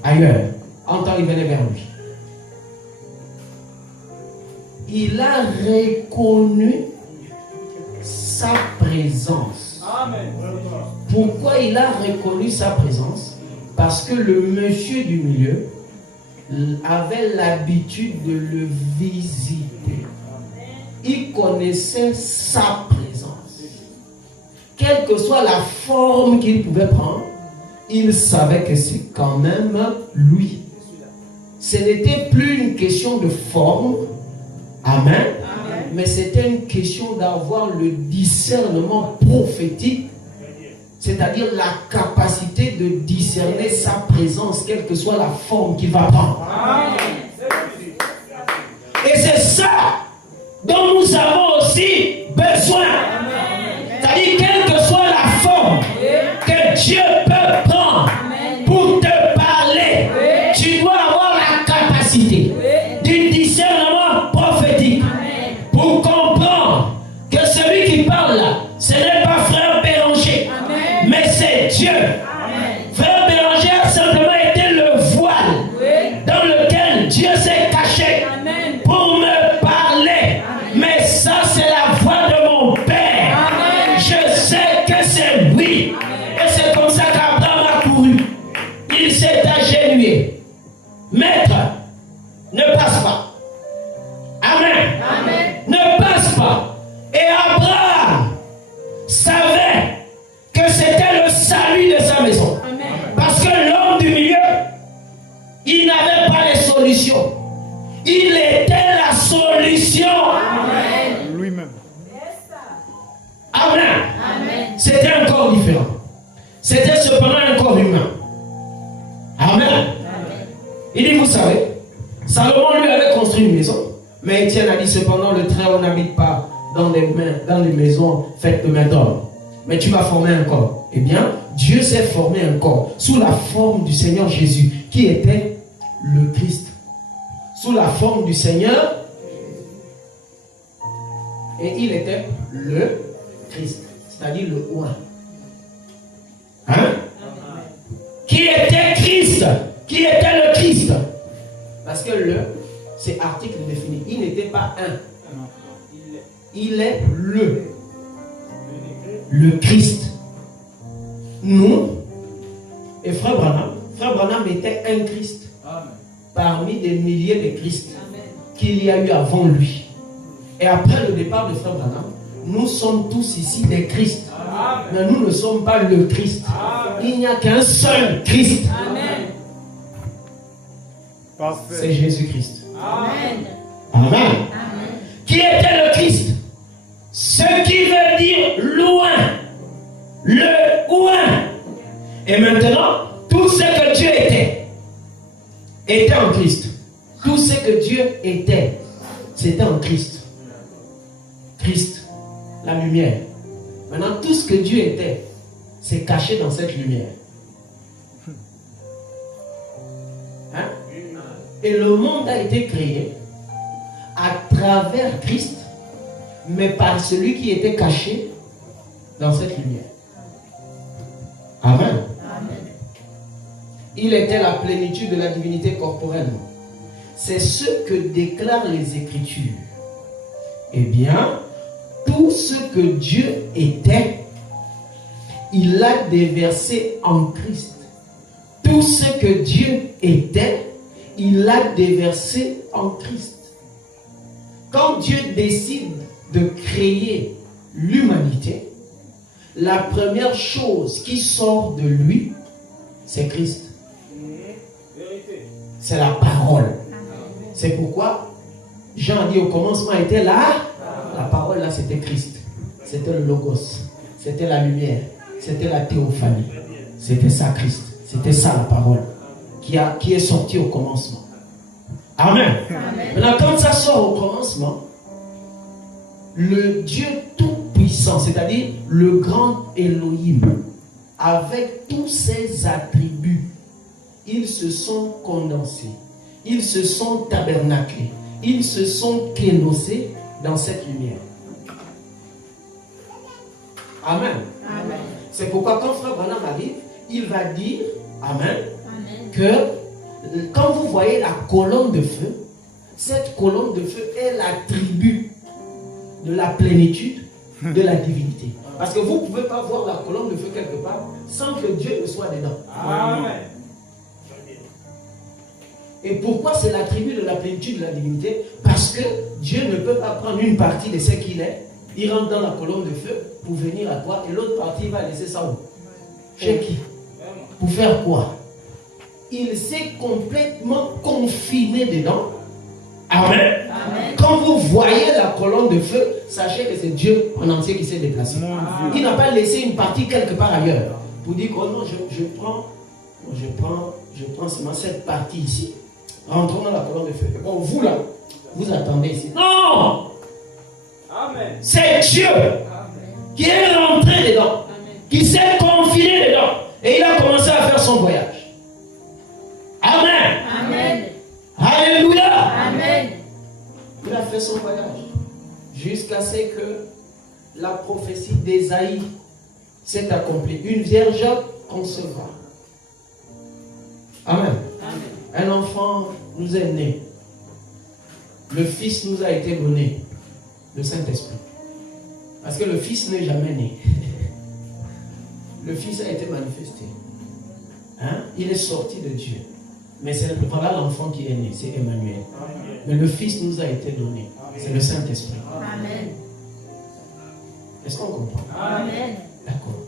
ailleurs. En temps, ils venaient vers lui. Il a reconnu sa présence. Amen. Pourquoi il a reconnu sa présence? Parce que le monsieur du milieu avait l'habitude de le visiter. il connaissait sa présence. Quelle que soit la forme qu'il pouvait prendre, il savait que c'est quand même lui. Ce n'était plus une question de forme, amen, mais c'était une question d'avoir le discernement prophétique, c'est-à-dire la capacité de discerner sa présence, quelle que soit la forme qu'il va prendre. Et c'est ça dont nous avons aussi besoin. C'est-à-dire, quelle que soit la forme que Dieu peut prendre pour te parler, tu dois avoir la capacité du discernement prophétique pour comprendre que celui qui parle là, ce n'est pas frère Béranger, mais c'est Dieu. Frère Béranger a simplement été le voile dans lequel Dieu s'est caché pour me parler. Mais ça, c'est la voix de mon Père. Je sais que c'est lui. Et c'est comme ça qu'Abraham a couru. Il s'est agenouillé. Maître, ne passe pas. Amen. Ne passe pas. Et Abraham savait que c'était le salut de sa maison. Parce que l'homme du milieu, il n'avait pas les solutions. Il était la solution. Lui-même. Amen. C'était un corps différent. C'était cependant un corps humain. Amen. Il dit, vous savez, Salomon lui avait construit une maison, mais Étienne a dit, cependant, le Très-Haut n'habite pas dans des maisons faites de main d'homme. Mais tu vas former un corps. Eh bien, Dieu s'est formé un corps sous la forme du Seigneur Jésus, qui était le Christ. Sous la forme du Seigneur, et il était le Christ, c'est-à-dire le oint. Qui était Christ? Qui était le Christ? Parce que le, c'est article défini. Il n'était pas un. Il est le Christ. Nous, et Frère Branham était un Christ parmi des milliers de Christ qu'il y a eu avant lui. Et après le départ de Frère Branham, nous sommes tous ici des Christ. Mais nous ne sommes pas le Christ. Il n'y a qu'un seul Christ. C'est Jésus-Christ. Amen. Qui était le Christ? Ce qui veut dire loin. Le oint. Et maintenant, tout ce que Dieu était en Christ. Tout ce que Dieu était, c'était en Christ. Christ, la lumière. Maintenant, tout ce que Dieu était, c'est caché dans cette lumière. Et le monde a été créé à travers Christ, mais par celui qui était caché dans cette lumière. Amen. Il était la plénitude de la divinité corporelle. C'est ce que déclarent les Écritures. Eh bien, tout ce que Dieu était, il l'a déversé en Christ. Tout ce que Dieu était, il l'a déversé en Christ. Quand Dieu décide de créer l'humanité, la première chose qui sort de lui, c'est Christ. C'est la parole. C'est pourquoi Jean a dit au commencement était là. La parole là, c'était Christ. C'était le Logos. C'était la lumière. C'était la théophanie. C'était ça Christ. C'était ça la parole qui est sortie au commencement. Amen. Maintenant, quand ça sort au commencement, le Dieu tout-puissant, c'est-à-dire le grand Elohim, avec tous ses attributs, ils se sont condensés, ils se sont tabernaclés, ils se sont kénosés dans cette lumière. Amen. C'est pourquoi quand Frère Branham arrive, il va dire, Amen, que quand vous voyez la colonne de feu, cette colonne de feu est l'attribut de la plénitude de la divinité. Parce que vous ne pouvez pas voir la colonne de feu quelque part sans que Dieu ne soit dedans. Amen. Et pourquoi c'est l'attribut de la plénitude de la divinité? Parce que Dieu ne peut pas prendre une partie de ce qu'il est, il rentre dans la colonne de feu pour venir à toi, et l'autre partie il va laisser ça où? Chez qui? Pour faire quoi? Il s'est complètement confiné dedans. Amen. Amen. Quand vous voyez la colonne de feu, sachez que c'est Dieu en entier qui s'est déplacé. Il n'a pas laissé une partie quelque part ailleurs. Pour dire que oh non, je prends seulement cette partie ici. Rentrons dans la colonne de feu. Bon, vous là, vous attendez ici. Non! Amen. C'est Dieu qui est rentré dedans, qui s'est confiné dedans, et il a commencé à faire son voyage. Amen. Amen. Alléluia. Amen. Il a fait son voyage jusqu'à ce que la prophétie d'Ésaïe s'est accomplie. Une vierge concevra. Amen. Amen. Un enfant nous est né. Le Fils nous a été donné. Le Saint-Esprit. Parce que le Fils n'est jamais né. Le Fils a été manifesté. Hein? Il est sorti de Dieu. Mais c'est voilà l'enfant qui est né, c'est Emmanuel. Amen. Mais le Fils nous a été donné. C'est le Saint-Esprit. Amen. Est-ce qu'on comprend? Amen. D'accord.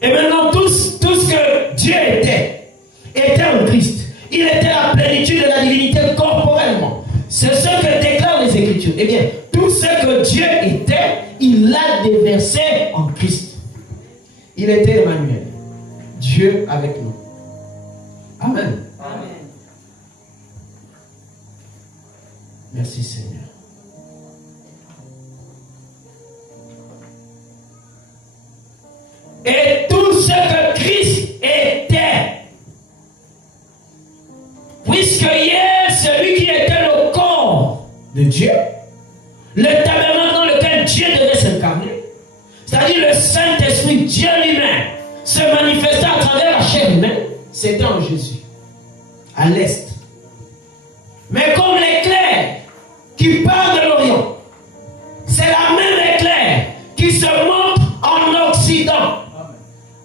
Et maintenant, tout ce que Dieu était en Christ. Il était la plénitude de la divinité corporellement. C'est ce que déclarent les Écritures. Eh bien, tout ce que Dieu était, il l'a déversé en Christ. Il était Emmanuel. Dieu avec nous. Amen. Amen. Merci Seigneur. Et tout ce que Christ était, puisque hier, celui qui était le corps de Dieu, le tabernacle dans lequel Dieu devait s'incarner, c'est-à-dire le Saint-Esprit, Dieu lui-même, se manifestait à travers la chair humaine, c'était en Jésus, à l'est. Mais comme l'éclair qui part de l'Orient, c'est la même éclair qui se montre en Occident.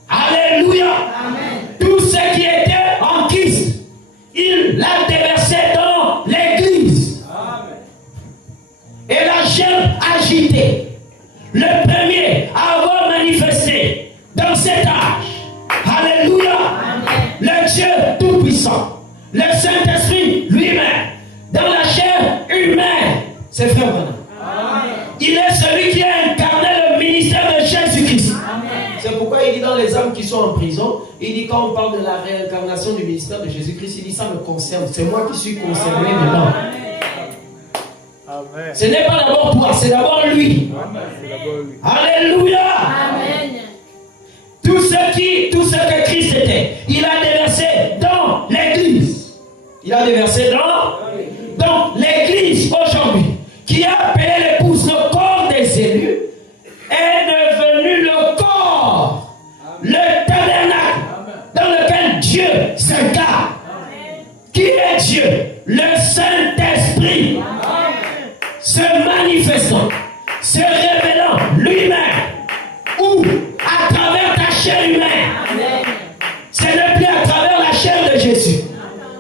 Alléluia. Amen. Tout ce qui était en Christ, il l'a déversé dans l'Église. Amen. Et la chair agitée, le premier à avoir manifesté dans cet âge. Alléluia. Amen. Le Dieu Tout-Puissant, le Saint-Esprit lui-même, dans la chair humaine, c'est frère Branham. Il est celui qui a incarné le ministère de Jésus-Christ. C'est pourquoi il dit dans les âmes qui sont en prison, il dit quand on parle de la réincarnation du ministère de Jésus-Christ, il dit ça me concerne. C'est moi qui suis concerné dedans. Amen. Ce n'est pas d'abord toi, c'est d'abord lui. Amen. Alléluia. Amen. Tout ce que Christ était, il a déversé dans l'Église. Il a déversé dans l'Église aujourd'hui, qui a appelé l'épouse, le corps des élus, est devenu le corps, le tabernacle dans lequel Dieu s'incarne. Qui est Dieu? Le Saint-Esprit se manifestant, se révélant lui-même, ou à travers ta chair humaine. Ce n'est plus à travers la chair de Jésus.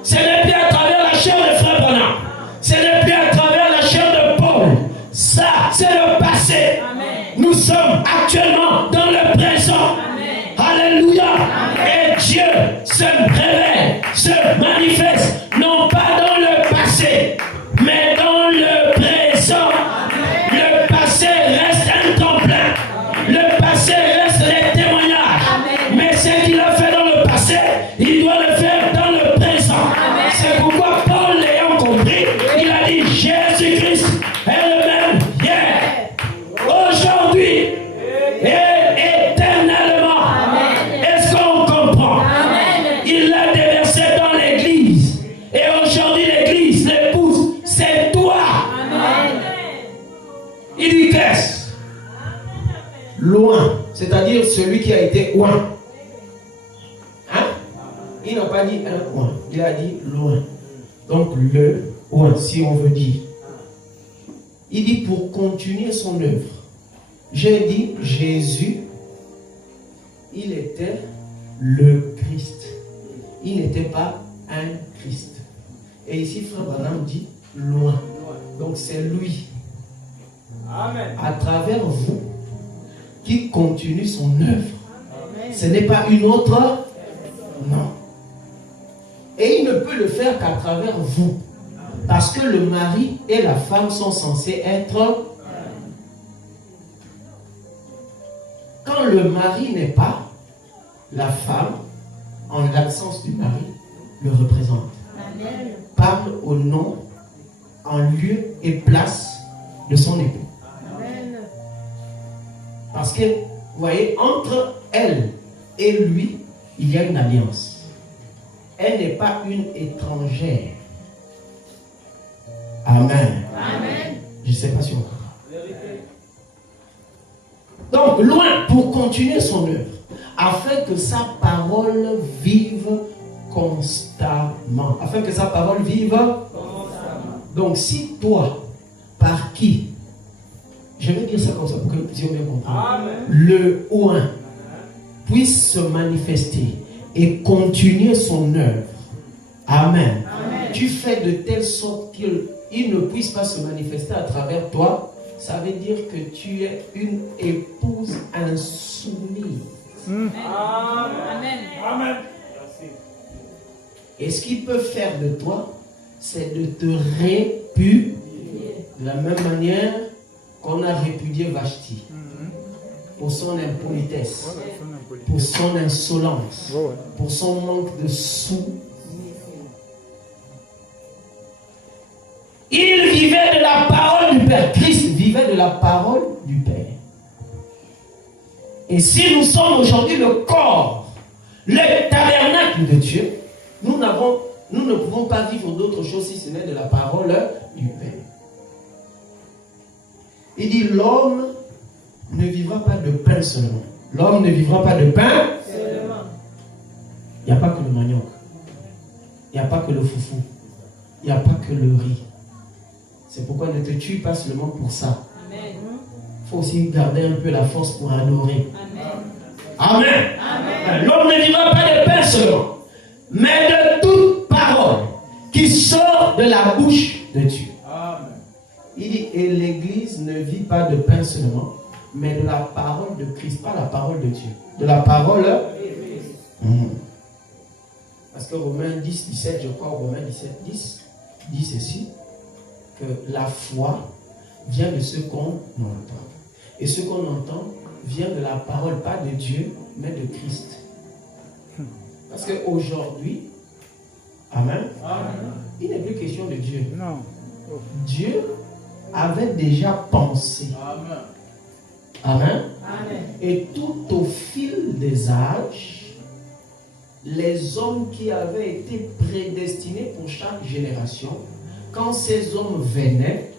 Ce n'est plus à travers la chair de Frère Branham. Ce n'est plus à travers la chair de Paul. Ça, c'est le passé. Amen. Nous sommes actuellement dans le présent. Amen. Alléluia. Amen. Et Dieu se révèle, se manifeste, non pas dans le passé, mais dans le présent. Amen. Le passé reste un tremplin. Le passé reste les témoignages. Amen. Mais ce qu'il a fait dans le passé, il doit le faire dans le présent. Amen. C'est pourquoi Paul, l'ayant compris, il a dit Jésus-Christ est le même hier, aujourd'hui et éternellement. Amen. Est-ce qu'on comprend? Amen. Il l'a déversé dans l'Église. Et aujourd'hui, l'Église, l'épouse, c'est toi. Amen. Il dit qu'est-ce? Loin, c'est-à-dire celui qui a été loin. Hein? Il n'a pas dit un loin, il a dit loin. Donc le loin, si on veut dire. Il dit pour continuer son œuvre. J'ai dit Jésus, il était le Christ. Il n'était pas un Christ. Et ici, frère Branham dit loin. Donc c'est lui, Amen. à travers vous, qui continue son œuvre. Ce n'est pas une autre. Non. Et il ne peut le faire qu'à travers vous. Parce que le mari et la femme sont censés être. Quand le mari n'est pas, la femme, en l'absence du mari, le représente. Amen. Parle au nom, en lieu et place de son époux. Amen. Parce que, vous voyez, entre elle et lui, il y a une alliance. Elle n'est pas une étrangère. Amen. Amen. Je ne sais pas si on comprend. Donc, loin pour continuer son œuvre, afin que sa parole vive constamment. Afin que sa parole vive constamment. Donc, si toi, par qui, je vais dire ça comme ça pour que nous puissions bien comprendre, Amen. le oint puisse se manifester et continuer son œuvre. Amen. Amen. Tu fais de telle sorte qu'il ne puisse pas se manifester à travers toi. Ça veut dire que tu es une épouse insoumise. Amen. Amen. Et ce qu'il peut faire de toi, c'est de te répudier. De la même manière qu'on a répudié Vashti pour son impolitesse, pour son insolence, pour son manque de sous. Il vivait de la parole du Père. Christ vivait de la parole du Père. Et si nous sommes aujourd'hui le corps, le tabernacle de Dieu, nous ne pouvons pas vivre d'autre chose si ce n'est de la parole du Père. Il dit, l'homme ne vivra pas de pain seulement. L'homme ne vivra pas de pain seulement. Il n'y a pas que le manioc. Il n'y a pas que le foufou. Il n'y a pas que le riz. C'est pourquoi ne te tue pas seulement pour ça. Il faut aussi garder un peu la force pour adorer. Amen. Amen. L'homme ne vivra pas de pain seulement, mais de toute parole qui sort de la bouche de Dieu. Amen. Il dit, et l'Église ne vit pas de pain seulement, mais de la parole de Christ, pas la parole de Dieu. De la parole de Christ. Parce que Romains 10, 17, je crois, Romains 17, 10, dit ceci, que la foi vient de ce qu'on entend. Et ce qu'on entend vient de la parole, pas de Dieu, mais de Christ. Parce qu'aujourd'hui, Amen, il n'est plus question de Dieu. Non. Dieu avait déjà pensé. Amen. Amen. Et tout au fil des âges, les hommes qui avaient été prédestinés pour chaque génération, quand ces hommes venaient,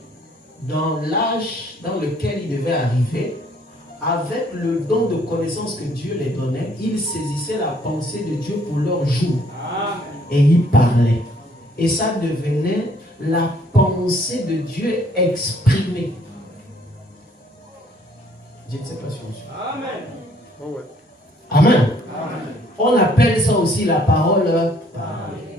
dans l'âge dans lequel ils devaient arriver, avec le don de connaissance que Dieu les donnait, ils saisissaient la pensée de Dieu pour leur jour. Et ils parlaient. Et ça devenait la pensée de Dieu exprimée. Je ne sais pas si on suit. Amen. Oh ouais. Amen. Amen. On appelle ça aussi la parole parlée.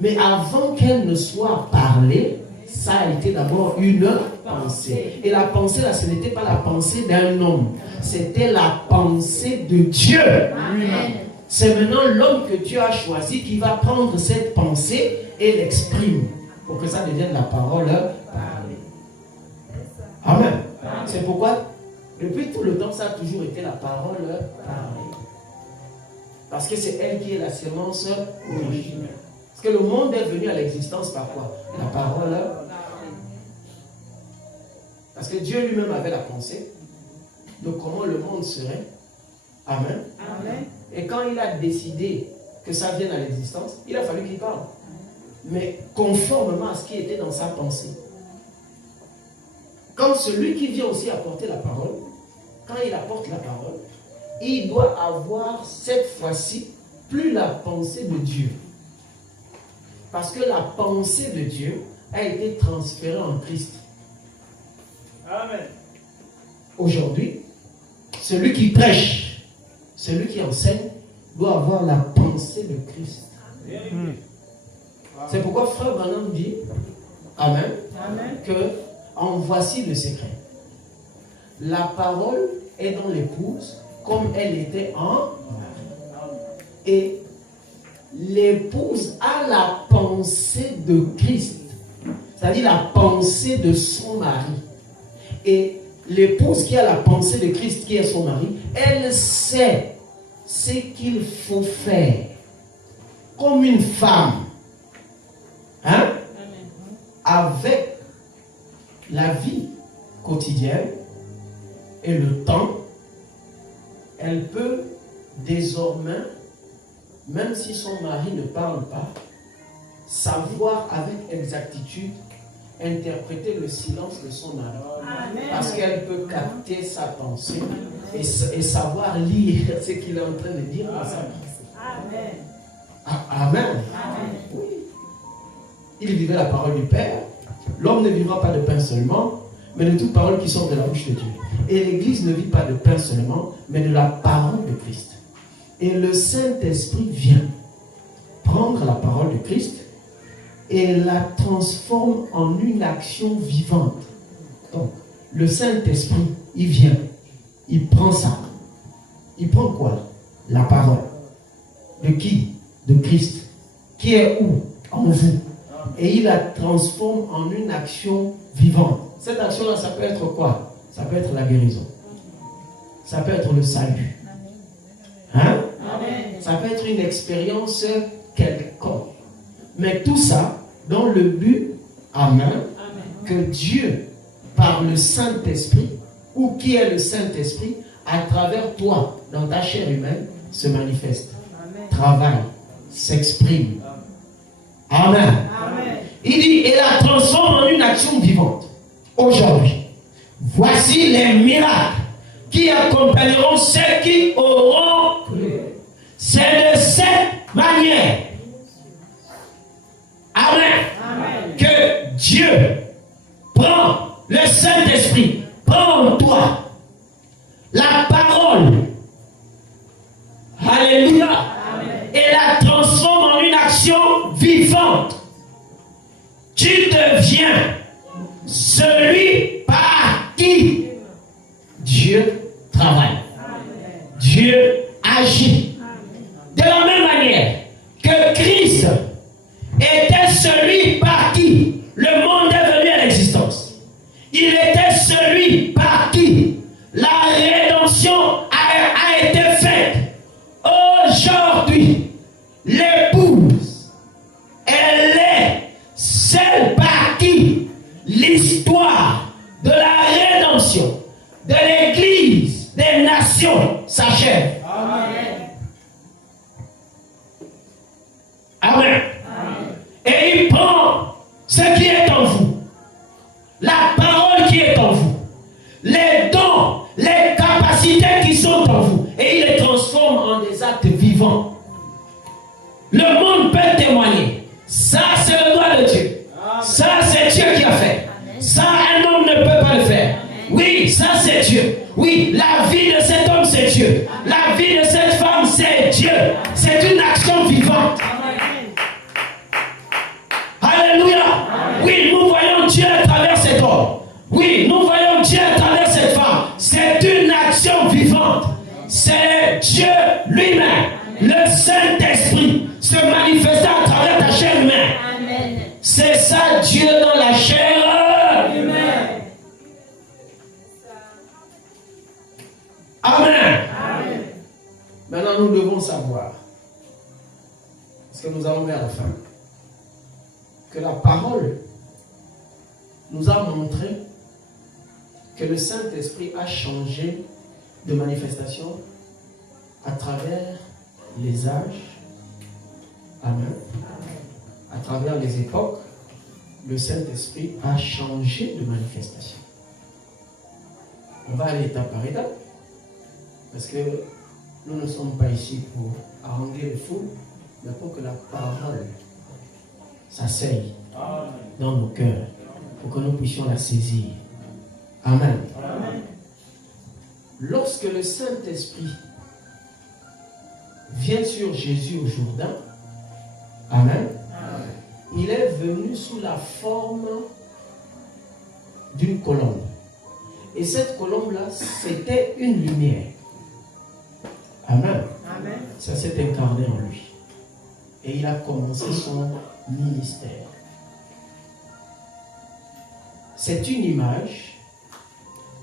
Mais avant qu'elle ne soit parlée, ça a été d'abord une pensée. Et la pensée là, ce n'était pas la pensée d'un homme. C'était la pensée de Dieu. Amen. C'est maintenant l'homme que Dieu a choisi qui va prendre cette pensée et l'exprime pour que ça devienne la parole parlée. Amen. C'est pourquoi depuis tout le temps, ça a toujours été la parole parlée. Parce que c'est elle qui est la sémence originelle. Parce que le monde est venu à l'existence par quoi? La parole. Parce que Dieu lui-même avait la pensée de comment le monde serait. Amen. Amen. Et quand il a décidé que ça vienne à l'existence, il a fallu qu'il parle. Mais conformément à ce qui était dans sa pensée. Quand celui qui vient aussi apporter la parole, quand il apporte la parole, il doit avoir cette fois-ci plus la pensée de Dieu. Parce que la pensée de Dieu a été transférée en Christ. Amen. Aujourd'hui, celui qui prêche, celui qui enseigne, doit avoir la pensée de Christ. C'est pourquoi Frère Branham dit, Amen, Amen. que en voici le secret. La parole est dans l'épouse comme elle était en mari. Et l'épouse a la pensée de Christ, c'est-à-dire la pensée de son mari. Et l'épouse qui a la pensée de Christ, qui est son mari, elle sait ce qu'il faut faire comme une femme. Hein? Avec la vie quotidienne et le temps, elle peut désormais, même si son mari ne parle pas, savoir avec exactitude interpréter le silence de son mari. Amen. Parce qu'elle peut capter sa pensée et savoir lire ce qu'il est en train de dire dans sa pensée. Amen. Amen. Oui. Il vivait la parole du Père. L'homme ne vivra pas de pain seulement, mais de toute parole qui sort de la bouche de Dieu. Et l'Église ne vit pas de pain seulement, mais de la parole de Christ. Et le Saint-Esprit vient prendre la parole de Christ et la transforme en une action vivante. Donc, le Saint-Esprit, il vient, il prend ça. Il prend quoi? La parole. De qui? De Christ. Qui est où? En vous. Et il la transforme en une action vivante. Cette action-là, ça peut être quoi? Ça peut être la guérison. Ça peut être le salut. Hein? Amen. Ça peut être une expérience quelconque. Mais tout ça, dans le but, amen, que Dieu, par le Saint-Esprit, ou qui est le Saint-Esprit, à travers toi, dans ta chair humaine, se manifeste, travaille, s'exprime. Amen. Amen. Il dit, et la transforme en une action vivante. Aujourd'hui, voici les miracles qui accompagneront ceux qui auront cru. C'est de cette manière, amen, que Dieu prend le Saint-Esprit, prend en toi la parole, alléluia, et la transforme en une action vivante. Tu deviens celui par qui Dieu travaille. Dieu agit. De la même manière que Christ était celui par qui le monde est venu à l'existence. Il était celui par qui la rédemption a été faite. Aujourd'hui, l'épouse, elle est celle par qui l'histoire de la rédemption de l'Église des nations s'achève. Amen. Amen. Et il prend ce qui est en vous, la parole qui est en vous, les dons, les capacités qui sont en vous, et il les transforme en des actes vivants. Le monde peut témoigner. Ça, c'est le doigt de Dieu. Ça, c'est Dieu qui a fait. Ça, un homme ne peut pas le faire. Oui, ça, c'est Dieu. Oui, la vie de cet homme, c'est Dieu. La vie de cette femme, c'est Dieu. C'est une action vivante. Alléluia. Oui, nous voyons Dieu à travers cet homme. Oui, nous voyons Dieu à travers cette femme. C'est une action vivante. C'est Dieu lui-même, le Saint-Esprit, se manifestant à travers ta chair humaine. Amen. C'est ça, Dieu dans la chair humaine. Amen. Amen. Maintenant, nous devons savoir, parce que nous allons vers la fin, que la parole nous a montré que le Saint-Esprit a changé de manifestation à travers les âges. Amen. À travers les époques, le Saint-Esprit a changé de manifestation. On va aller étape par étape, parce que nous ne sommes pas ici pour haranguer les foules, mais pour que la parole s'asseye dans nos cœurs, pour que nous puissions la saisir. Amen. Amen. Lorsque le Saint-Esprit vient sur Jésus au Jourdain, amen, venu sous la forme d'une colombe. Et cette colombe-là, c'était une lumière. Amen. Amen. Ça s'est incarné en lui. Et il a commencé son ministère. C'est une image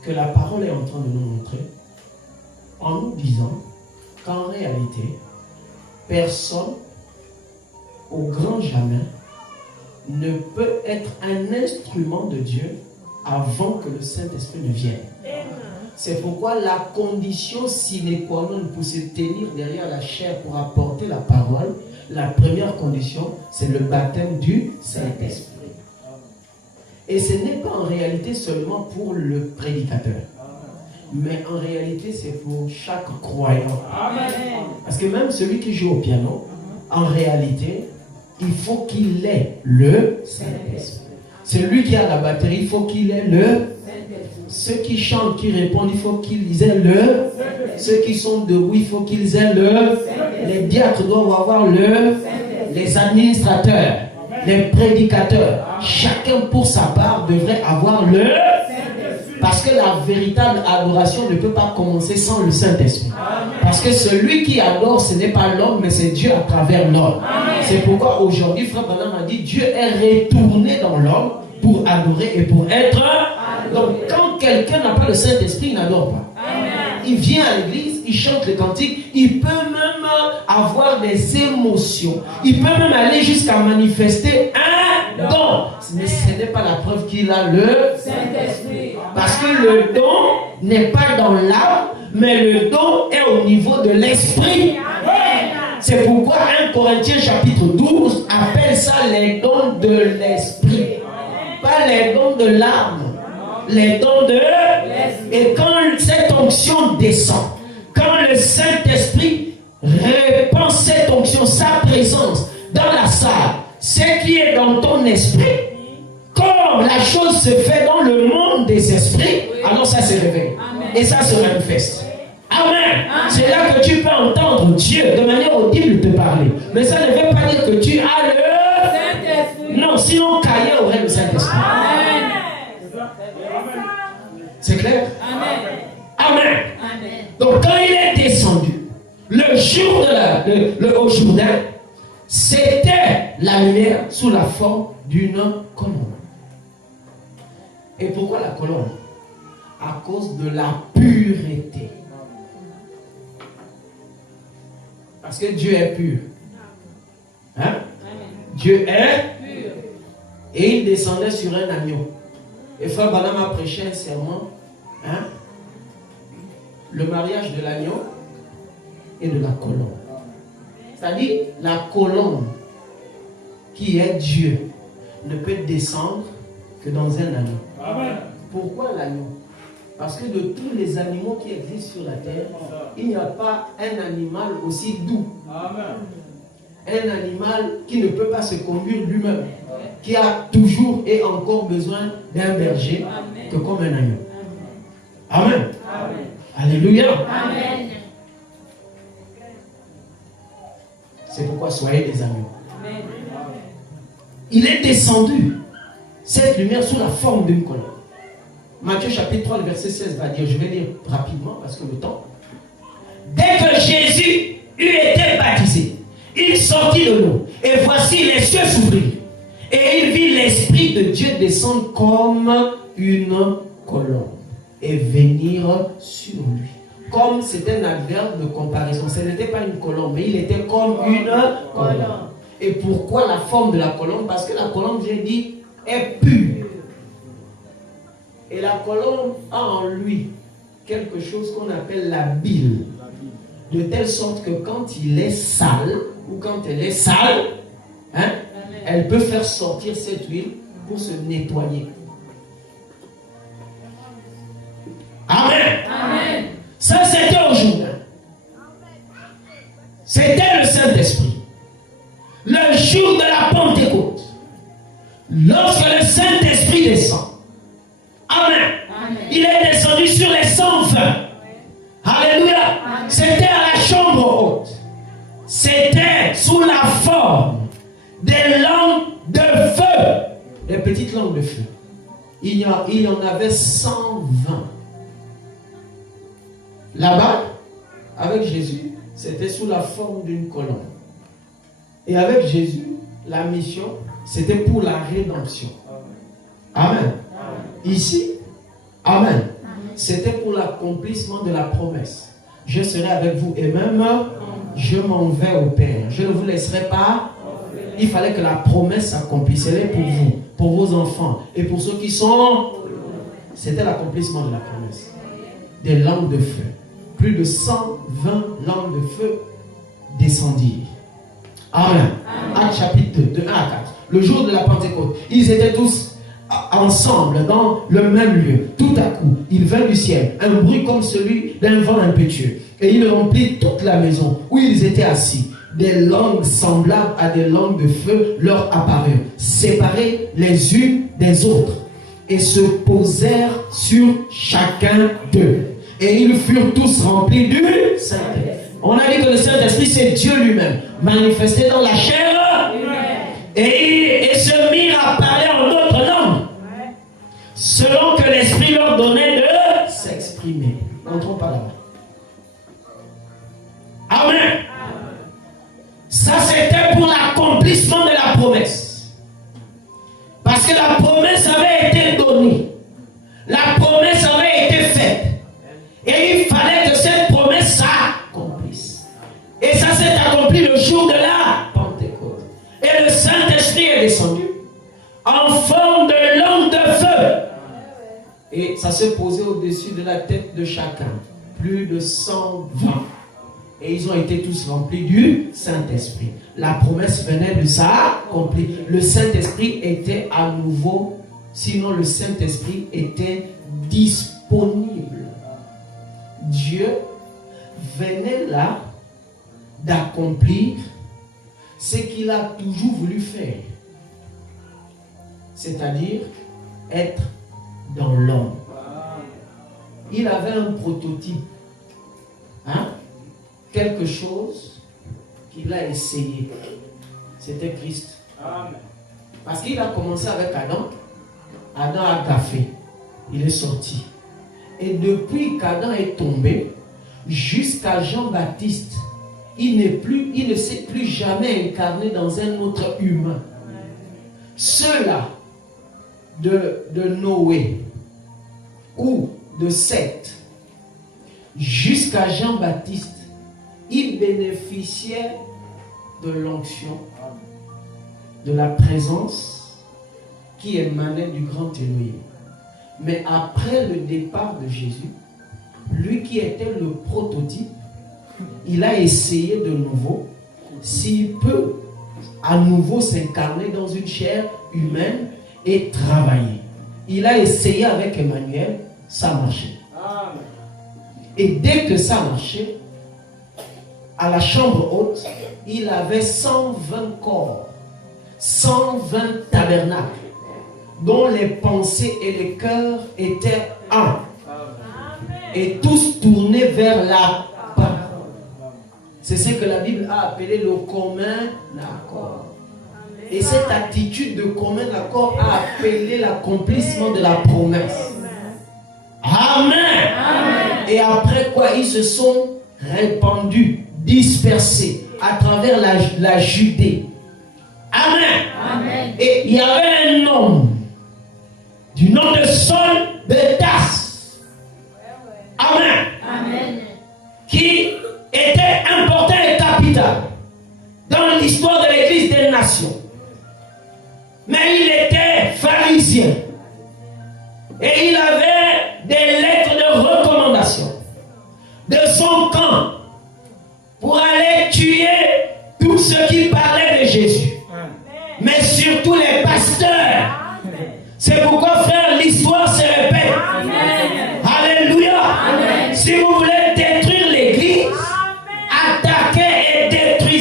que la parole est en train de nous montrer en nous disant qu'en réalité, personne, au grand jamais, ne peut être un instrument de Dieu avant que le Saint-Esprit ne vienne. C'est pourquoi la condition sine qua non pour se tenir derrière la chair pour apporter la parole, la première condition, c'est le baptême du Saint-Esprit. Et ce n'est pas en réalité seulement pour le prédicateur, mais en réalité c'est pour chaque croyant. Parce que même celui qui joue au piano, en réalité, il faut qu'il ait le Saint-Esprit. Celui qui a la batterie, il faut qu'il ait le. Ceux qui chantent, qui répondent, il faut qu'ils aient le. Ceux qui sont debout, il faut qu'ils aient le. Les diacres doivent avoir le. Les administrateurs, les prédicateurs, chacun pour sa part devrait avoir le. Parce que la véritable adoration ne peut pas commencer sans le Saint-Esprit. Parce que celui qui adore, ce n'est pas l'homme, mais c'est Dieu à travers l'homme. C'est pourquoi aujourd'hui, Frère Branham a dit, Dieu est retourné dans l'homme pour adorer et pour être. Donc quand quelqu'un n'a pas le Saint-Esprit, il n'adore pas. Il vient à l'église, il chante les cantiques, il peut même avoir des émotions. Il peut même aller jusqu'à manifester un don. Mais ce n'est pas la preuve qu'il a le Saint-Esprit. Parce que le don n'est pas dans l'âme, mais le don est au niveau de l'esprit. C'est pourquoi 1 Corinthiens chapitre 12 appelle ça les dons de l'esprit. Pas les dons de l'âme. Les dons de l'esprit. Et quand cette onction descend, quand le Saint-Esprit répand cette onction, sa présence dans la salle, ce qui est dans ton esprit, comme la chose se fait dans le monde des esprits, alors ça se révèle. Et ça se manifeste. Amen. C'est là que tu peux entendre Dieu de manière audible te parler. Mais ça ne veut pas dire que tu as le Saint-Esprit. Non, sinon Caïn aurait le Saint-Esprit. Amen. C'est clair? Amen. Amen. Amen. Donc quand il est descendu, le jour au Jourdain, c'était la lumière sous la forme d'une colombe. Et pourquoi la colombe? À cause de la pureté. Parce que Dieu est pur. Hein? Dieu est pur. Et il descendait sur un agneau. Et Frère Branham a prêché un serment. Hein? Le mariage de l'agneau et de la colombe. C'est-à-dire, la colombe qui est Dieu ne peut descendre que dans un agneau. Amen. Pourquoi l'agneau? Parce que de tous les animaux qui existent sur la terre, il n'y a pas un animal aussi doux. Amen. Un animal qui ne peut pas se conduire lui-même, qui a toujours et encore besoin d'un berger, que comme un agneau. Amen. Amen. Alléluia. Amen. C'est pourquoi soyez des agneaux. Amen. Il est descendu, cette lumière, sous la forme d'une colombe. Matthieu chapitre 3, le verset 16 va dire, je vais lire rapidement parce que le temps. Dès que Jésus eut été baptisé, il sortit de l'eau, et voici les cieux s'ouvrirent, et il vit l'Esprit de Dieu descendre comme une colombe et venir sur lui. Comme c'était un adverbe de comparaison, ce n'était pas une colombe, mais il était comme une colombe. Et pourquoi la forme de la colombe? Parce que la colombe, j'ai dit, est pure. Et la colombe a en lui quelque chose qu'on appelle la bile. De telle sorte que quand il est sale, ou quand elle est sale, hein, elle peut faire sortir cette huile pour se nettoyer. Amen. Amen. Ça, c'était au Jourdain. C'était le Saint-Esprit. Le jour de la Pentecôte, lorsque le Saint-Esprit descend, Amen. Amen. Il est descendu sur les 120. Alléluia. C'était à la chambre haute. C'était sous la forme des langues de feu petites langues de feu. Il y en avait 120. Là-bas, avec Jésus, c'était sous la forme d'une colombe. Et avec Jésus, la mission, c'était pour la rédemption. Amen. Ici, amen. C'était pour l'accomplissement de la promesse. Je serai avec vous et même je m'en vais au Père. Je ne vous laisserai pas. Il fallait que la promesse s'accomplisse. Elle est pour vous, pour vos enfants et pour ceux qui sont. C'était l'accomplissement de la promesse. Des langues de feu. Plus de 120 langues de feu descendirent. Amen. Actes chapitre 2, de 1 à 4. Le jour de la Pentecôte, ils étaient tous ensemble dans le même lieu. Tout à coup, il vint du ciel un bruit comme celui d'un vent impétueux, et il remplit toute la maison où ils étaient assis. Des langues semblables à des langues de feu leur apparurent, séparées les unes des autres, et se posèrent sur chacun d'eux. Et ils furent tous remplis du Saint-Esprit. On a dit que le Saint-Esprit, c'est Dieu lui-même, manifesté dans la chair. Et ils se mirent à parler en d'autres langues, selon que l'Esprit leur donnait de s'exprimer. N'entrons pas là-bas. Amen. Ça, c'était pour l'accomplissement de la promesse. Parce que la promesse avait été donnée. La promesse avait été faite. Et il fallait que cette promesse s'accomplisse. Et ça s'est accompli le jour de la Pentecôte. Et le Saint-Esprit est descendu en forme de langue de feu. Et ça s'est posé au-dessus de la tête de chacun. Plus de 120. Et ils ont été tous remplis du Saint-Esprit. La promesse venait de s'accomplir. Le Saint-Esprit était à nouveau, sinon le Saint-Esprit était disponible. Dieu venait là d'accomplir ce qu'il a toujours voulu faire. C'est-à-dire être dans l'homme. Il avait un prototype. Quelque chose qu'il a essayé. C'était Christ. Amen. Parce qu'il a commencé avec Adam. Adam a gaffé. Il est sorti. Et depuis qu'Adam est tombé, jusqu'à Jean-Baptiste, il ne s'est plus jamais incarné dans un autre humain. Ceux-là de Noé ou de Seth, jusqu'à Jean-Baptiste, ils bénéficiaient de l'onction, de la présence qui émanait du grand Élohim. Mais après le départ de Jésus, lui qui était le prototype, il a essayé de nouveau s'il peut à nouveau s'incarner dans une chair humaine et travailler. Il a essayé avec Emmanuel, ça marchait. Et dès que ça marchait, à la chambre haute, il avait 120 corps, 120 tabernacles, dont les pensées et les cœurs étaient un. Et tous tournés vers la parole. C'est ce que la Bible a appelé le commun accord. Et cette attitude de commun accord a appelé l'accomplissement de la promesse. Amen. Amen. Et après quoi, ils se sont répandus, dispersés à travers la Judée. Amen. Amen. Et il y avait un homme du nom de Saul de Tarse. Amen. Amen. Qui était important et capital dans l'histoire de l'Église des nations. Mais il était pharisien. Et il avait des lettres de recommandation de son camp pour aller tuer tous ceux qui parlaient de Jésus. Mais surtout les pasteurs. C'est pourquoi, frère, l'histoire se répète. Amen. Alléluia. Amen. Si vous voulez détruire l'Église, attaquez et détruisez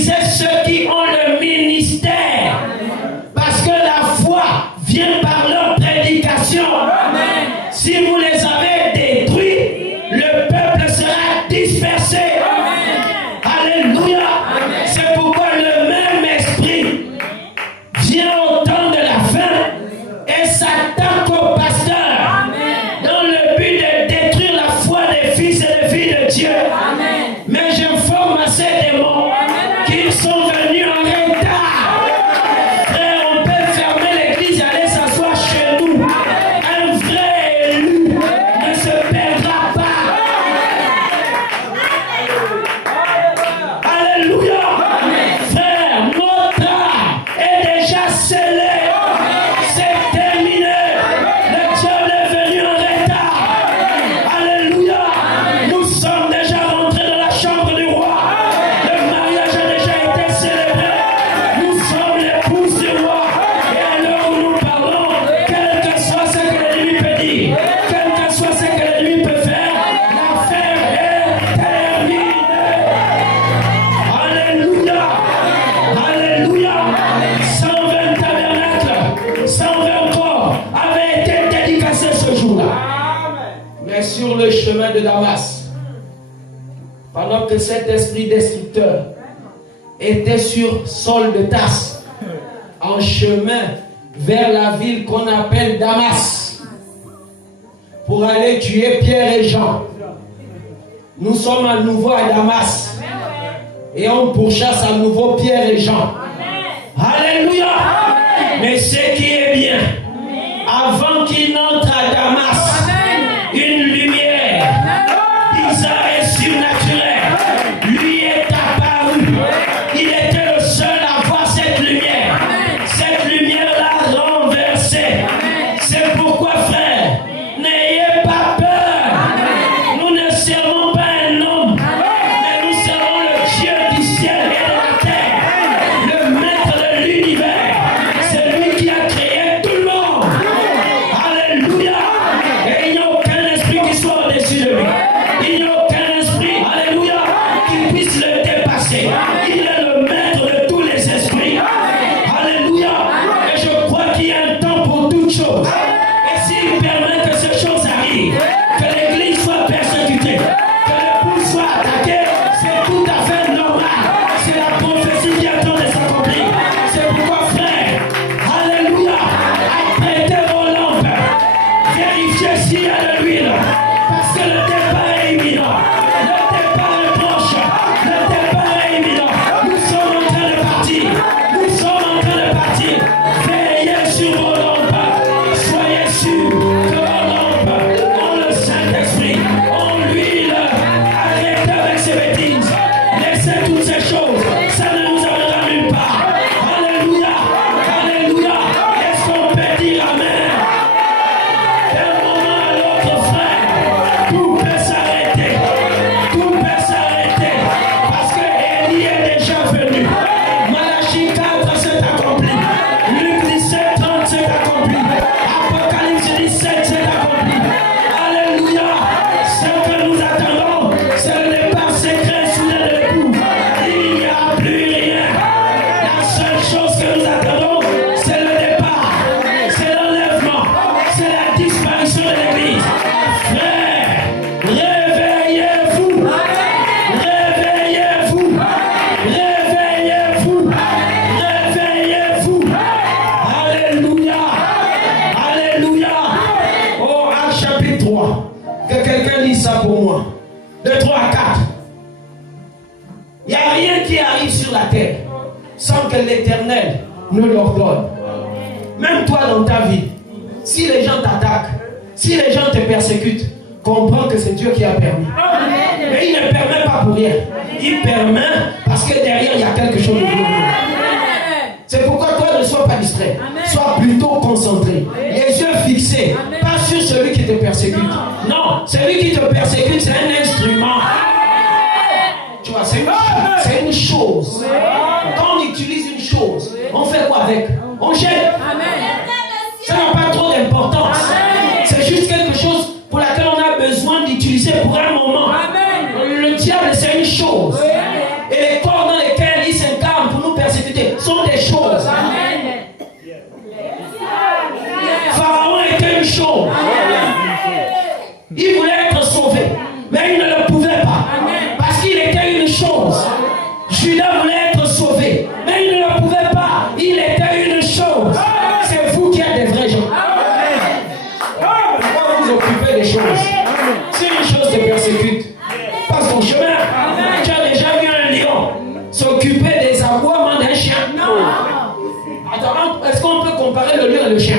chemin de Damas. Pendant que cet esprit destructeur était sur Saul de Tarse, en chemin vers la ville qu'on appelle Damas, pour aller tuer Pierre et Jean. Nous sommes à nouveau à Damas et on pourchasse à nouveau Pierre et Jean. Alléluia. Mais ce qui est bien, avant qu'il n'entre à Damas, une lumière bizarre et surnaturelle lui est apparue. Il était le seul à voir cette lumière. Cette lumière l'a renversé. C'est pourquoi, frère, n'ayez pas peur. Nous ne servons pas un homme, mais nous servons le Dieu du ciel et de la terre, le maître de l'univers. C'est lui qui a créé tout le monde. Alléluia. Et il n'y a aucun esprit qui soit au-dessus de lui. Il n'y a aucun esprit, alléluia, qui puisse le dépasser. Il est le maître de tous les esprits. Alléluia. Et je crois qu'il y a un temps pour toutes choses. Et s'il permet que ces choses arrivent, que l'église soit persécutée, que l'épouse soit attaquée, c'est tout à fait normal. C'est la prophétie qui attend de s'accomplir. C'est pourquoi, frère, alléluia, apprêtez vos lampes, vérifiez s'il y a de l'huile, parce que le départ est imminent. Le départ est proche. Le départ est imminent. Nous sommes en train de partir. Nous sommes en train de partir. Veillez sur vos lampes. Soyez sûrs que vos lampes ont le Saint-Esprit, ont l'huile. Arrêtez avec ces bêtises. Laissez toutes ces choses. Ça ne nous amènera nulle part. Alléluia. Alléluia. Est-ce qu'on peut dire Amen? D'un moment à l'autre, frère, tout peut s'arrêter. Tout peut s'arrêter. Parce que Élie est déjà venu. Malachie 4 s'est accompli. Luc 17, 30 s'est accompli. Apocalypse 17 s'est accompli. Alléluia. Ce que nous attendons, c'est le départ secret soudain de l'époux. Il n'y a plus rien. La seule chose que nous attendons, c'est le départ. C'est l'enlèvement. C'est la disparition de l'église. Frère, réveillez-vous. Réveillez-vous. Réveillez-vous. Réveillez-vous. Alléluia. Alléluia. Oh, Actes chapitre 3. Que quelqu'un lise ça pour moi. De 3 à 4. Il n'y a rien qui arrive sur la terre sans que l'Éternel ne l'ordonne. Même toi dans ta vie, si les gens t'attaquent, si les gens te persécutent, comprends que c'est Dieu qui a permis. Mais il ne permet pas pour rien. Il permet parce que derrière il y a quelque chose de glorieux. C'est pourquoi toi ne sois pas distrait. Sois plutôt concentré. Les yeux fixés. Pas sur celui qui te persécute. Non, celui qui te persécute, c'est un instrument. Tu vois, c'est une chose. Quand on utilise une chose, on fait quoi avec? On jette. Ça n'a pas trop d'importance. C'est juste quelque chose pour laquelle on a besoin d'utiliser pour un moment. Le diable, c'est une chose. Et les corps dans lesquels il s'incarne pour nous persécuter sont des choses. Pharaon était une chose. Il voulait être sauvé, mais il ne le pouvait pas. Parce qu'il était une chose. Judas voulait être sauvé, mais il ne le pouvait pas. Il était une chose. C'est vous qui êtes des vrais gens. Pourquoi vous occupez des choses? Si une chose te persécute, passe ton chemin. Tu as déjà vu un lion s'occuper des aboiements d'un chien? Non. Attends, est-ce qu'on peut comparer le lion et le chien?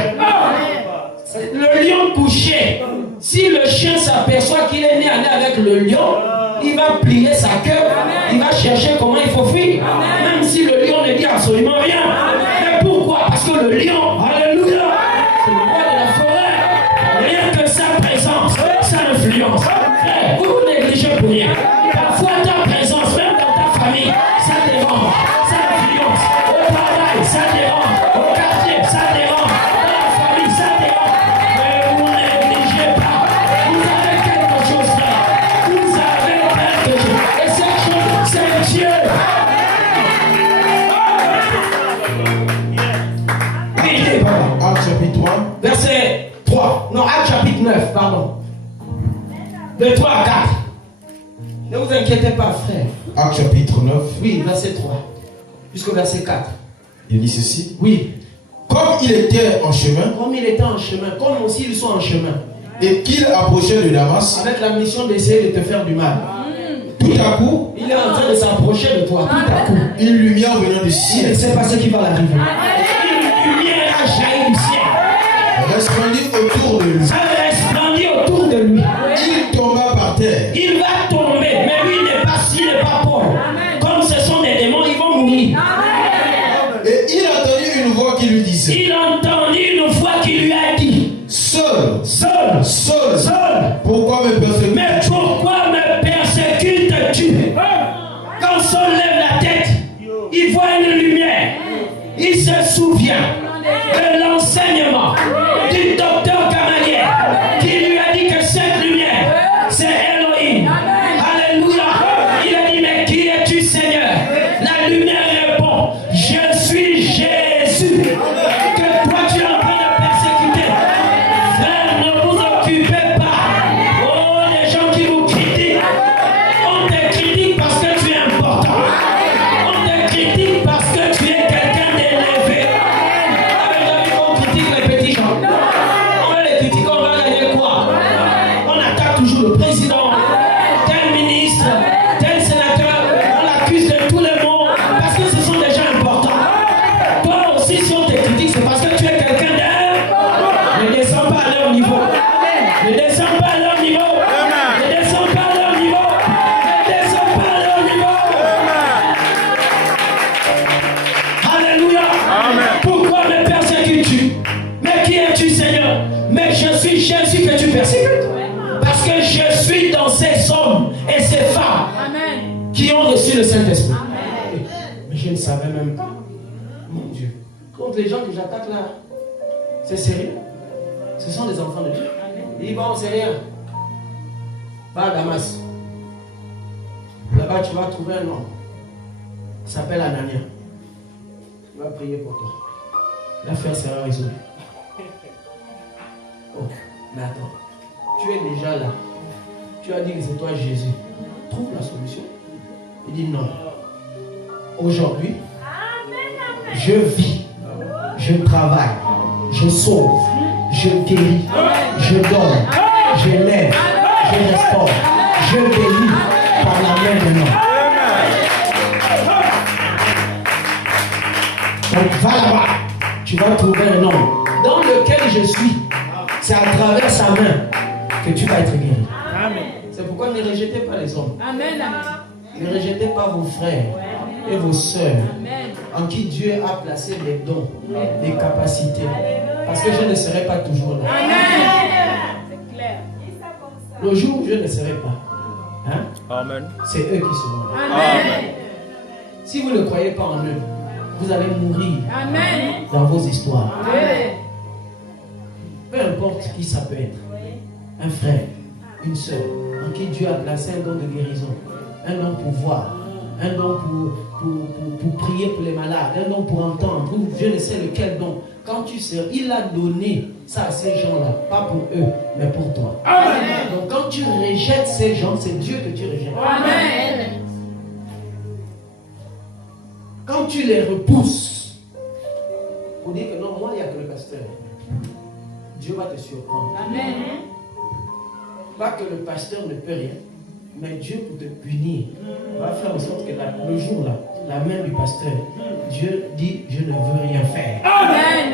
Le lion couché, si le chien s'aperçoit qu'il est né avec le lion, il va plier sa queue, il va chercher comment il faut fuir, même si le lion ne dit absolument rien. Mais pourquoi? Parce que le lion, alléluia, c'est le roi de la forêt. Rien que sa présence, sa influence. Frère, vous vous négligez pour rien. Parfois ta présence, même dans ta famille, ça dérange, ça influence. Au travail, ça dérange. Au quartier, ça dérange. Dans la famille, ça dérange. Mais vous ne négligez pas. Vous avez quelque chose, frère. Vous avez quelque chose. Et cette De 3 à 4. Ne vous inquiétez pas, frère. Acte chapitre 9. Oui, verset 3. Jusqu'au verset 4. Il dit ceci. Oui. Comme il était en chemin. Comme il était en chemin. Comme aussi ils sont en chemin. Et qu'il approchait de Damas. Avec la mission d'essayer de te faire du mal. Tout à coup. Il est en train de s'approcher de toi. Tout à coup. Une lumière venant du Il ciel. ne sait pas ce qui va l'arriver. Une lumière a jailli du ciel. Resplendit autour de lui. Ça resplendit autour de lui. Il tomba par terre. Il va tomber. Mais lui, il n'est pas Paul. Comme ce sont des démons, ils vont mourir. Et il entendit une voix qui lui disait. Il entendit une voix qui lui a dit. Seul. Pourquoi me persécutes-tu? Mais pourquoi me persécutes-tu? Quand Saul lève la tête, il voit une lumière. Il se souvient de l'enseignement du docteur Gamaliel qui lui a dit que cette lumière, c'est Elohim. Alléluia. Il a dit, mais qui es-tu, Seigneur? La lumière répond, je suis Jésus que toi tu es en train de persécuter. Frère, ne vous occupez pas. Oh, les gens qui vous critiquent, on te critique parce que tu es important. On te critique parce que tu es quelqu'un d'élevé. On critique les petits gens. On va les critiquer, on va gagner quoi? On attaque toujours le président, tel ministre, tel sénateur. On l'accuse de tous les maux parce que ce sont des gens importants. Toi aussi, si on te critique, c'est parce que tu es quelqu'un d'un. Ne descends pas à leur niveau. Ne descends pas à leur niveau. Ne descends pas à leur niveau. Ne descends pas à leur niveau. Alléluia. Pourquoi me persécutes-tu? Mais qui es-tu, Seigneur? Mais je suis Jésus que tu persécutes. Parce que je suis dans ces hommes et ces femmes qui ont reçu le Saint-Esprit. Mais je ne savais même pas. Mon Dieu. Contre les gens que j'attaque là, c'est sérieux. Ce sont des enfants de Dieu. Il dit, bon, c'est rien. Va à Damas. Là-bas, tu vas trouver un homme. Il s'appelle Anania. Il va prier pour toi. L'affaire sera résolue. Oh, mais attends. Tu es déjà là. Tu as dit que c'est toi Jésus. Trouve la solution. Il dit non. Aujourd'hui, je vis, je travaille, je sauve, je guéris, je donne, je lève, je restaure, je bénis par la main de l'homme. Donc va là-bas, tu vas trouver un homme dans lequel je suis. C'est à travers sa main que tu vas être guéri. C'est pourquoi ne rejetez pas les hommes. Ne rejetez pas vos frères et vos sœurs en qui Dieu a placé des dons, des capacités. Parce que je ne serai pas toujours là. Le jour où je ne serai pas, hein, c'est eux qui seront là. Si vous ne croyez pas en eux, vous allez mourir dans vos histoires. Peu importe qui ça peut être. Un frère, une sœur, en qui Dieu a placé un don de guérison, un don pour voir, un don pour prier pour les malades, un don pour entendre, ou je ne sais lequel don. Quand tu sais, il a donné ça à ces gens-là, pas pour eux, mais pour toi. Amen. Donc quand tu rejettes ces gens, c'est Dieu que tu rejettes. Amen. Quand tu les repousses, pour dire que non, moi il n'y a que le pasteur, Dieu va te surprendre. Amen. Pas que le pasteur ne peut rien, mais Dieu pour te punir va faire en sorte que le jour là, la main du pasteur, Dieu dit je ne veux rien faire. Amen.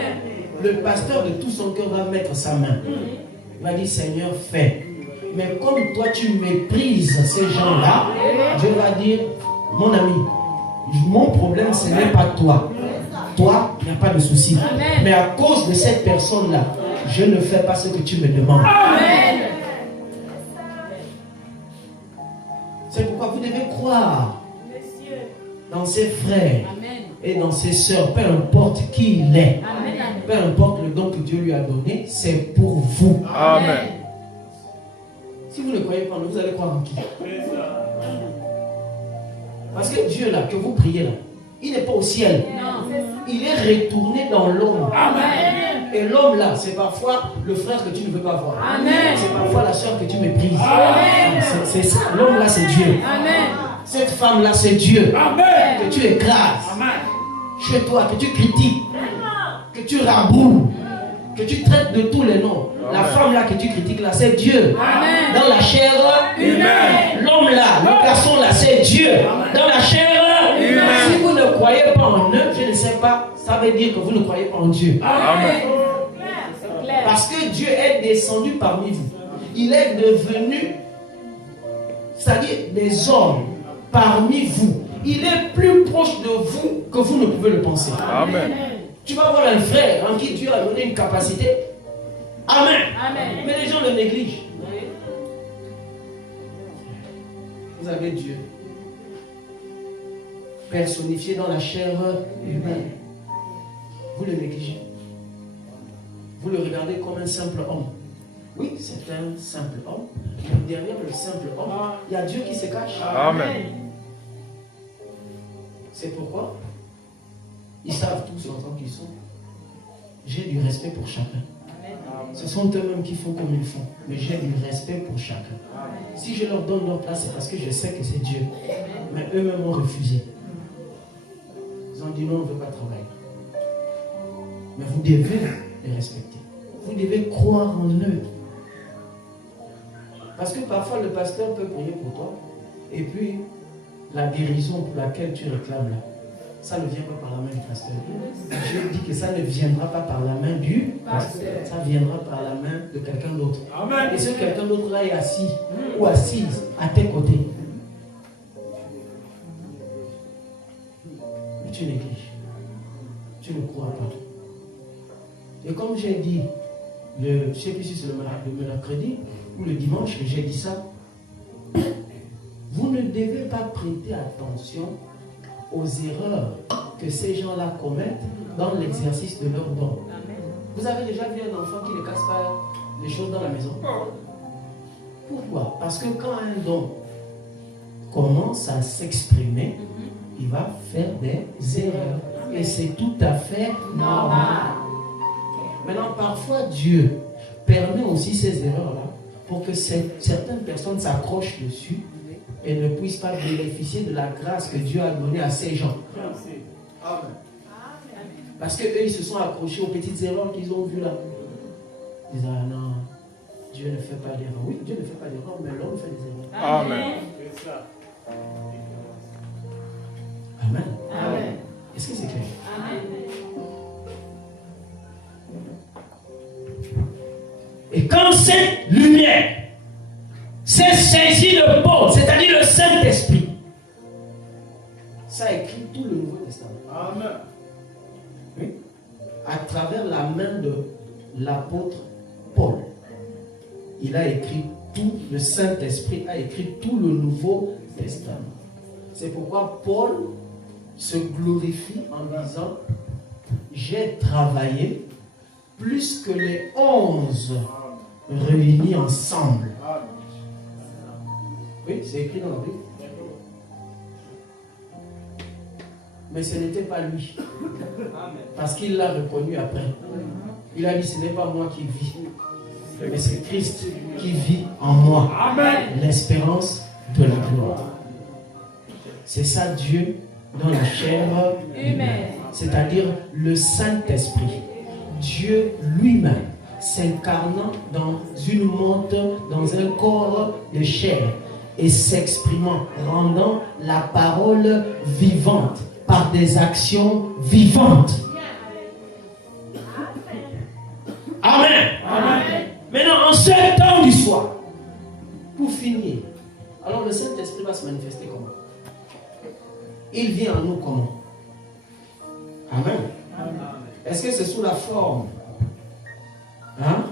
Le pasteur de tout son cœur va mettre sa main. Il va dire Seigneur fais. Mais comme toi tu méprises ces gens-là, Dieu va dire mon ami, mon problème ce n'est pas toi. Toi, il n'y a pas de souci. Amen. Mais à cause de cette personne-là, je ne fais pas ce que tu me demandes. Amen. C'est pourquoi vous devez croire dans ses frères et dans ses sœurs, peu importe qui il est, peu importe le don que Dieu lui a donné, c'est pour vous. Amen. Si vous ne croyez pas, vous allez croire en qui? Parce que Dieu là, que vous priez là, il n'est pas au ciel. Il est retourné dans l'ombre. Amen. Et l'homme là, c'est parfois le frère que tu ne veux pas voir. Amen. C'est parfois la soeur que tu méprises. Amen. C'est ça. L'homme là, c'est Dieu. Amen. Cette femme là, c'est Dieu. Amen. Que tu écrases. Amen. Chez toi, que tu critiques. Que tu raboules. Que tu traites de tous les noms. La femme là que tu critiques là, c'est Dieu. Amen. Dans la chair humaine. L'homme là, le garçon là, c'est Dieu. Dans la chair humaine. Si vous ne croyez pas en eux, je ne sais pas, ça veut dire que vous ne croyez pas en Dieu. Amen. Parce que Dieu est descendu parmi vous. Il est devenu, c'est-à-dire des hommes parmi vous. Il est plus proche de vous que vous ne pouvez le penser. Amen. Tu vas voir un frère en qui Dieu a donné une capacité. Amen. Amen. Mais les gens le négligent. Vous avez Dieu personnifié dans la chair humaine. Vous le négligez. Vous le regardez comme un simple homme. Oui, c'est un simple homme. Mais derrière le simple homme, il y a Dieu qui se cache. Amen. C'est pourquoi ils savent tous en tant qu'ils sont. J'ai du respect pour chacun. Ce sont eux-mêmes qui font comme ils font. Mais j'ai du respect pour chacun. Si je leur donne leur place, c'est parce que je sais que c'est Dieu. Mais eux-mêmes ont refusé. Ils ont dit non, on ne veut pas travailler. Mais vous devez les respecter. Vous devez croire en eux. Parce que parfois le pasteur peut prier pour toi. Et puis, la guérison pour laquelle tu réclames là, ça ne vient pas par la main du pasteur. Je dis que ça ne viendra pas par la main du pasteur. Ça viendra par la main de quelqu'un d'autre. Amen. Et ce quelqu'un d'autre là est assis ou assise à tes côtés. Mais tu négliges. Tu ne crois pas. Et comme j'ai dit, je ne sais plus si c'est le mercredi ou le dimanche que j'ai dit ça, vous ne devez pas prêter attention aux erreurs que ces gens-là commettent dans l'exercice de leur don. Vous avez déjà vu un enfant qui ne casse pas les choses dans la maison? Pourquoi? Parce que quand un don commence à s'exprimer, il va faire des erreurs. Et c'est tout à fait normal. Maintenant, parfois, Dieu permet aussi ces erreurs-là pour que certaines personnes s'accrochent dessus et ne puissent pas bénéficier de la grâce que Dieu a donnée à ces gens. Amen. Parce qu'eux, ils se sont accrochés aux petites erreurs qu'ils ont vues là. Ils disent, ah non, Dieu ne fait pas d'erreur. Oui, Dieu ne fait pas d'erreur, mais l'homme fait des erreurs. Amen. Amen. Amen. Est-ce que c'est clair? Amen. Et quand cette lumière s'est saisie de Paul, c'est-à-dire le Saint-Esprit, ça a écrit tout le Nouveau Testament. Amen. Oui. À travers la main de l'apôtre Paul, il a écrit tout, le Saint-Esprit a écrit tout le Nouveau Testament. C'est pourquoi Paul se glorifie en disant, j'ai travaillé plus que les 11 réunis ensemble. Oui, c'est écrit dans la Bible. Mais ce n'était pas lui. Parce qu'il l'a reconnu après. Il a dit, ce n'est pas moi qui vis, mais c'est Christ qui vit en moi. L'espérance de la gloire. C'est ça Dieu dans la chair humaine. C'est-à-dire le Saint-Esprit. Dieu lui-même s'incarnant dans une montre, dans un corps de chair et s'exprimant, rendant la parole vivante par des actions vivantes. Amen. Amen. Maintenant, en ce temps du soir, pour finir, alors le Saint-Esprit va se manifester comment? Il vient en nous comment? Amen. Est-ce que c'est sous la forme? Hein?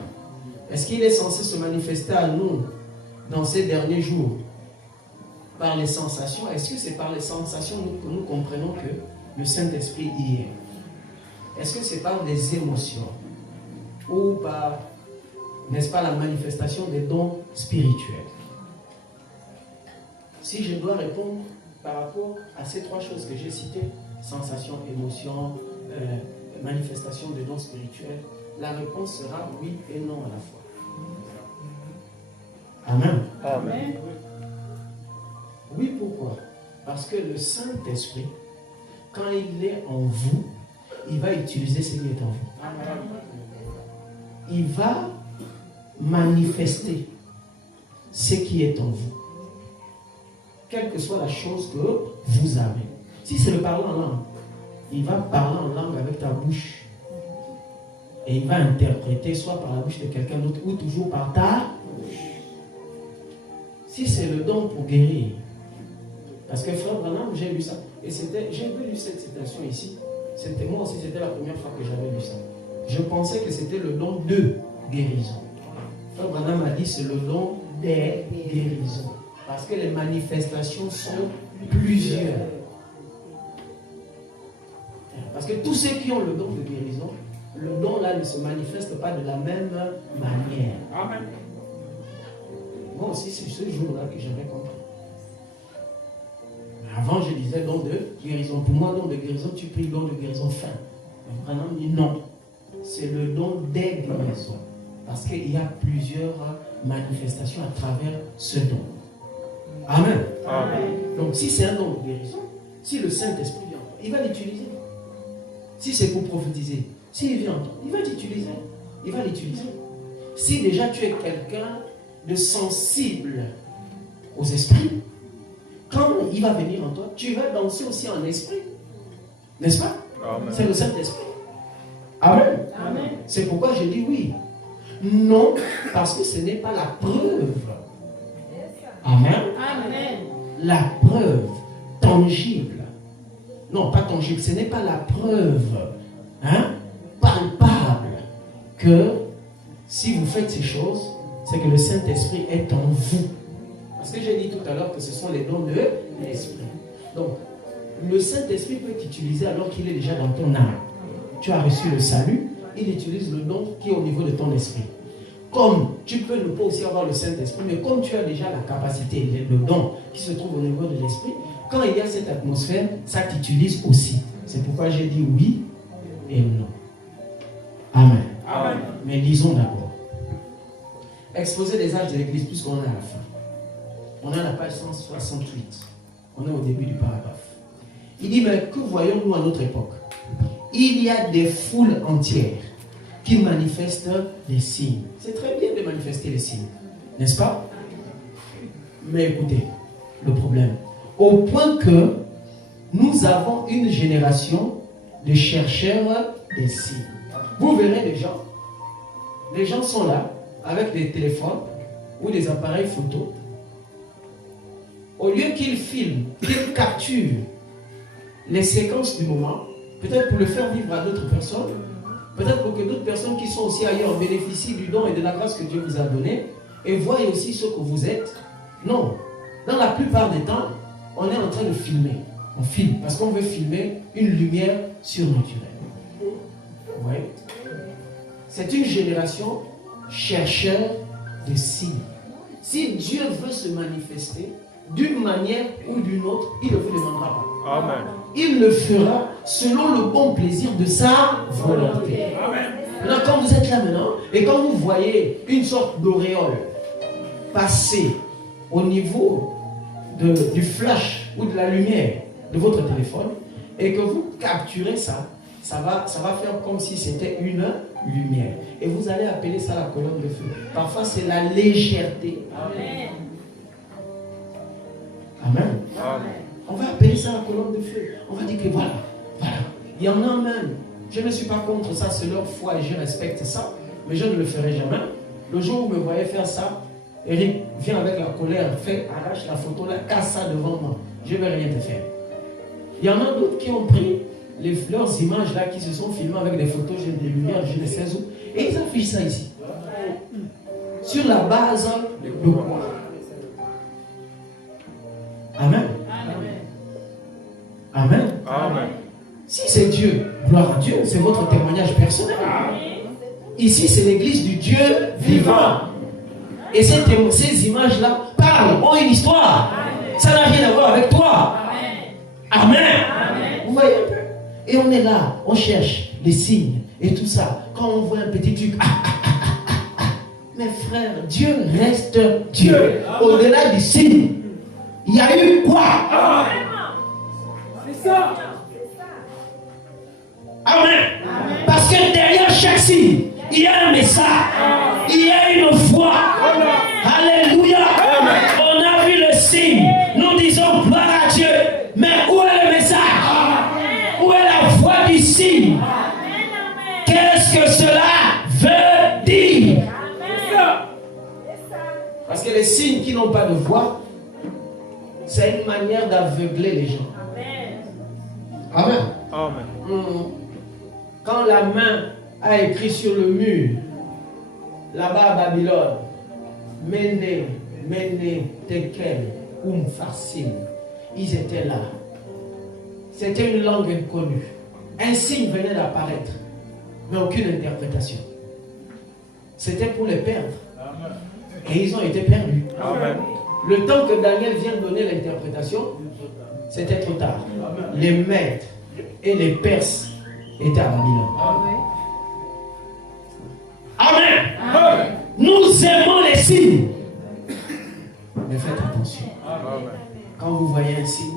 Est-ce qu'il est censé se manifester à nous dans ces derniers jours par les sensations? Est-ce que c'est par les sensations que nous comprenons que le Saint-Esprit y est? Est-ce que c'est par des émotions ou par, n'est-ce pas, la manifestation des dons spirituels? Si je dois répondre par rapport à ces trois choses que j'ai citées, sensation, émotion, manifestation des dons spirituels, la réponse sera oui et non à la fois. Amen. Amen. Oui, pourquoi? Parce que le Saint-Esprit, quand il est en vous, il va utiliser ce qui est en vous. Il va manifester ce qui est en vous. Quelle que soit la chose que vous avez. Si c'est le parler en langue, il va parler en langue avec ta bouche. Et il va interpréter soit par la bouche de quelqu'un d'autre ou toujours par ta bouche. Si c'est le don pour guérir, parce que frère Branham, j'ai lu ça. Et j'ai lu cette citation ici. Moi aussi, c'était la première fois que j'avais lu ça. Je pensais que c'était le don de guérison. Frère Branham a dit c'est le don des guérisons. Parce que les manifestations sont plusieurs. Parce que tous ceux qui ont le don de guérison, le don là ne se manifeste pas de la même manière. Amen. Moi aussi, c'est ce jour-là que j'avais compris. Avant, je disais don de guérison. Pour moi, don de guérison, tu pries don de guérison fin. Mais Branham dit non. C'est le don des guérisons. Parce qu'il y a plusieurs manifestations à travers ce don. Amen. Amen. Donc, si c'est un don de guérison, si le Saint-Esprit vient, il va l'utiliser. Si c'est pour prophétiser, s'il vient, il va l'utiliser. Il va l'utiliser. Si déjà tu es quelqu'un de sensible aux esprits, quand il va venir en toi, tu vas danser aussi en esprit. N'est-ce pas? Amen. C'est le Saint-Esprit. Amen. Amen. C'est pourquoi je dis oui. Non, parce que ce n'est pas la preuve. Amen. Amen. La preuve tangible. Non, pas tangible. Ce n'est pas la preuve palpable que si vous faites ces choses, c'est que le Saint-Esprit est en vous. Parce que j'ai dit tout à l'heure que ce sont les dons de l'Esprit. Donc, le Saint-Esprit peut t'utiliser alors qu'il est déjà dans ton âme. Tu as reçu le salut, il utilise le don qui est au niveau de ton esprit. Comme tu peux ne pas aussi avoir le Saint-Esprit, mais comme tu as déjà la capacité, le don qui se trouve au niveau de l'esprit, quand il y a cette atmosphère, ça t'utilise aussi. C'est pourquoi j'ai dit oui et non. Amen. Amen. Mais lisons d'abord. Exposé des âges de l'Église, puisqu'on est à la fin. On est à la page 168. On est au début du paragraphe. Il dit, mais que voyons-nous à notre époque? Il y a des foules entières qui manifestent des signes. C'est très bien de manifester les signes, n'est-ce pas? Mais écoutez, le problème. Au point que nous avons une génération de chercheurs des signes. Vous verrez les gens sont là avec des téléphones ou des appareils photo. Au lieu qu'ils filment, qu'ils capturent les séquences du moment, peut-être pour le faire vivre à d'autres personnes, peut-être pour que d'autres personnes qui sont aussi ailleurs bénéficient du don et de la grâce que Dieu vous a donné et voient aussi ce que vous êtes. Non. Dans la plupart des temps, on est en train de filmer. On filme parce qu'on veut filmer une lumière surnaturelle. Oui. C'est une génération chercheur de signes. Si Dieu veut se manifester d'une manière ou d'une autre, il ne vous demandera pas. Amen. Il le fera selon le bon plaisir de sa volonté. Amen. Maintenant, quand vous êtes là maintenant, et quand vous voyez une sorte d'auréole passer au niveau du flash ou de la lumière de votre téléphone, et que vous capturez ça, ça va faire comme si c'était une lumière. Et vous allez appeler ça la colonne de feu. Parfois, c'est la légèreté. Amen. Amen. Amen. On va appeler ça la colonne de feu. On va dire que voilà. Il y en a même. Je ne suis pas contre ça, c'est leur foi et je respecte ça. Mais je ne le ferai jamais. Le jour où vous me voyez faire ça, Eric, viens avec la colère, arrache la photo là, casse ça devant moi. Je ne vais rien te faire. Il y en a d'autres qui ont pris leurs images là, qui se sont filmées avec des photos, des lumières, je ne sais où. Et ils affichent ça ici. Sur la base de quoi? Amen. Amen. Amen. Si c'est Dieu, gloire à Dieu, c'est votre témoignage personnel. Ici, c'est l'église du Dieu vivant. Et ces images-là parlent, ont une histoire. Ça n'a rien à voir avec toi. Amen. Vous voyez un peu? Et on est là, on cherche les signes. et tout ça. Quand on voit un petit truc, mes frères, Dieu reste Dieu. Au-delà du signe, il y a eu quoi? C'est ça. Amen. Parce que derrière chaque signe, il y a un message, il y a une foi. Alléluia. On a vu le signe, nous disons gloire à Dieu. Mais où est le message? Où est la foi du signe? Qu'est-ce que cela veut dire? Parce que les signes qui n'ont pas de voix, c'est une manière d'aveugler les gens. Amen. Amen. Quand la main a écrit sur le mur, là-bas à Babylone, Méné, Tekel, Farsim, ils étaient là. C'était une langue inconnue. Un signe venait d'apparaître, mais aucune interprétation. C'était pour les perdre. Et ils ont été perdus. Amen. Le temps que Daniel vienne donner l'interprétation, c'était trop tard. Les Mèdes et les Perses étaient à Babylone. Amen. Nous aimons les signes. Mais faites attention. Quand vous voyez un signe,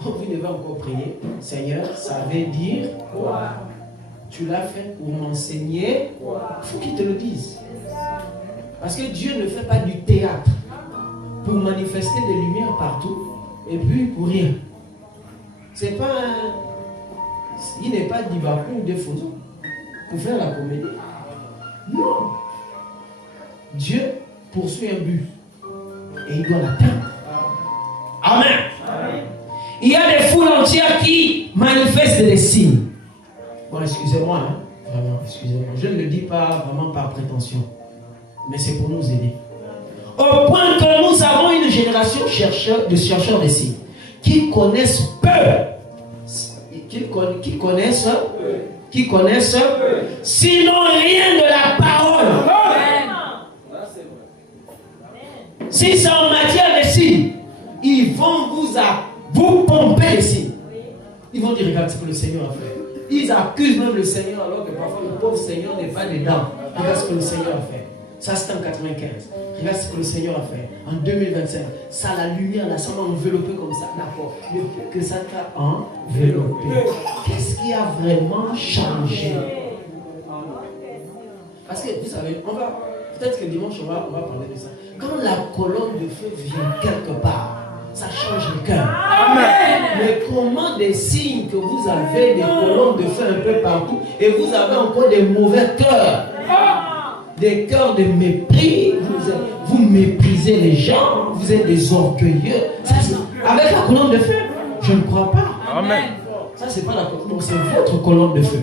vous devez encore prier. Seigneur, ça veut dire quoi? Tu l'as fait pour m'enseigner. Il faut qu'il te le dise. Parce que Dieu ne fait pas du théâtre pour manifester des lumières partout et puis pour rien. C'est pas il n'est pas d'Ibakou ou des photos pour faire la comédie. Non. Dieu poursuit un but et il doit l'atteindre. Amen. Il y a des foules entières qui manifestent des signes. Bon, excusez-moi, hein. Vraiment, excusez-moi. Je ne le dis pas vraiment par prétention, mais c'est pour nous aider. Au point que nous avons une génération de chercheurs de signes qui connaissent peu, qui connaissent sinon rien de la parole. Si c'est en matière de signes, ils vont vous pomper les signes. Ils vont dire, regarde ce que le Seigneur a fait. Ils accusent même le Seigneur alors que parfois le pauvre Seigneur n'est pas dedans. Regarde ce que le Seigneur a fait. Ça c'était en 95. Regarde ce que le Seigneur a fait. En 2025, ça la lumière là, ça m'a enveloppé comme ça. D'accord. Que ça t'a enveloppé. Qu'est-ce qui a vraiment changé? Parce que vous savez, peut-être que dimanche on va parler de ça. Quand la colonne de feu vient quelque part, ça change le cœur. Mais comment des signes que vous avez des colonnes de feu un peu partout et vous avez encore des mauvais cœurs, des cœurs de mépris, vous méprisez les gens, vous êtes des orgueilleux. Ça, avec la colonne de feu, je ne crois pas. Amen. Ça c'est pas la colonne, c'est votre colonne de feu.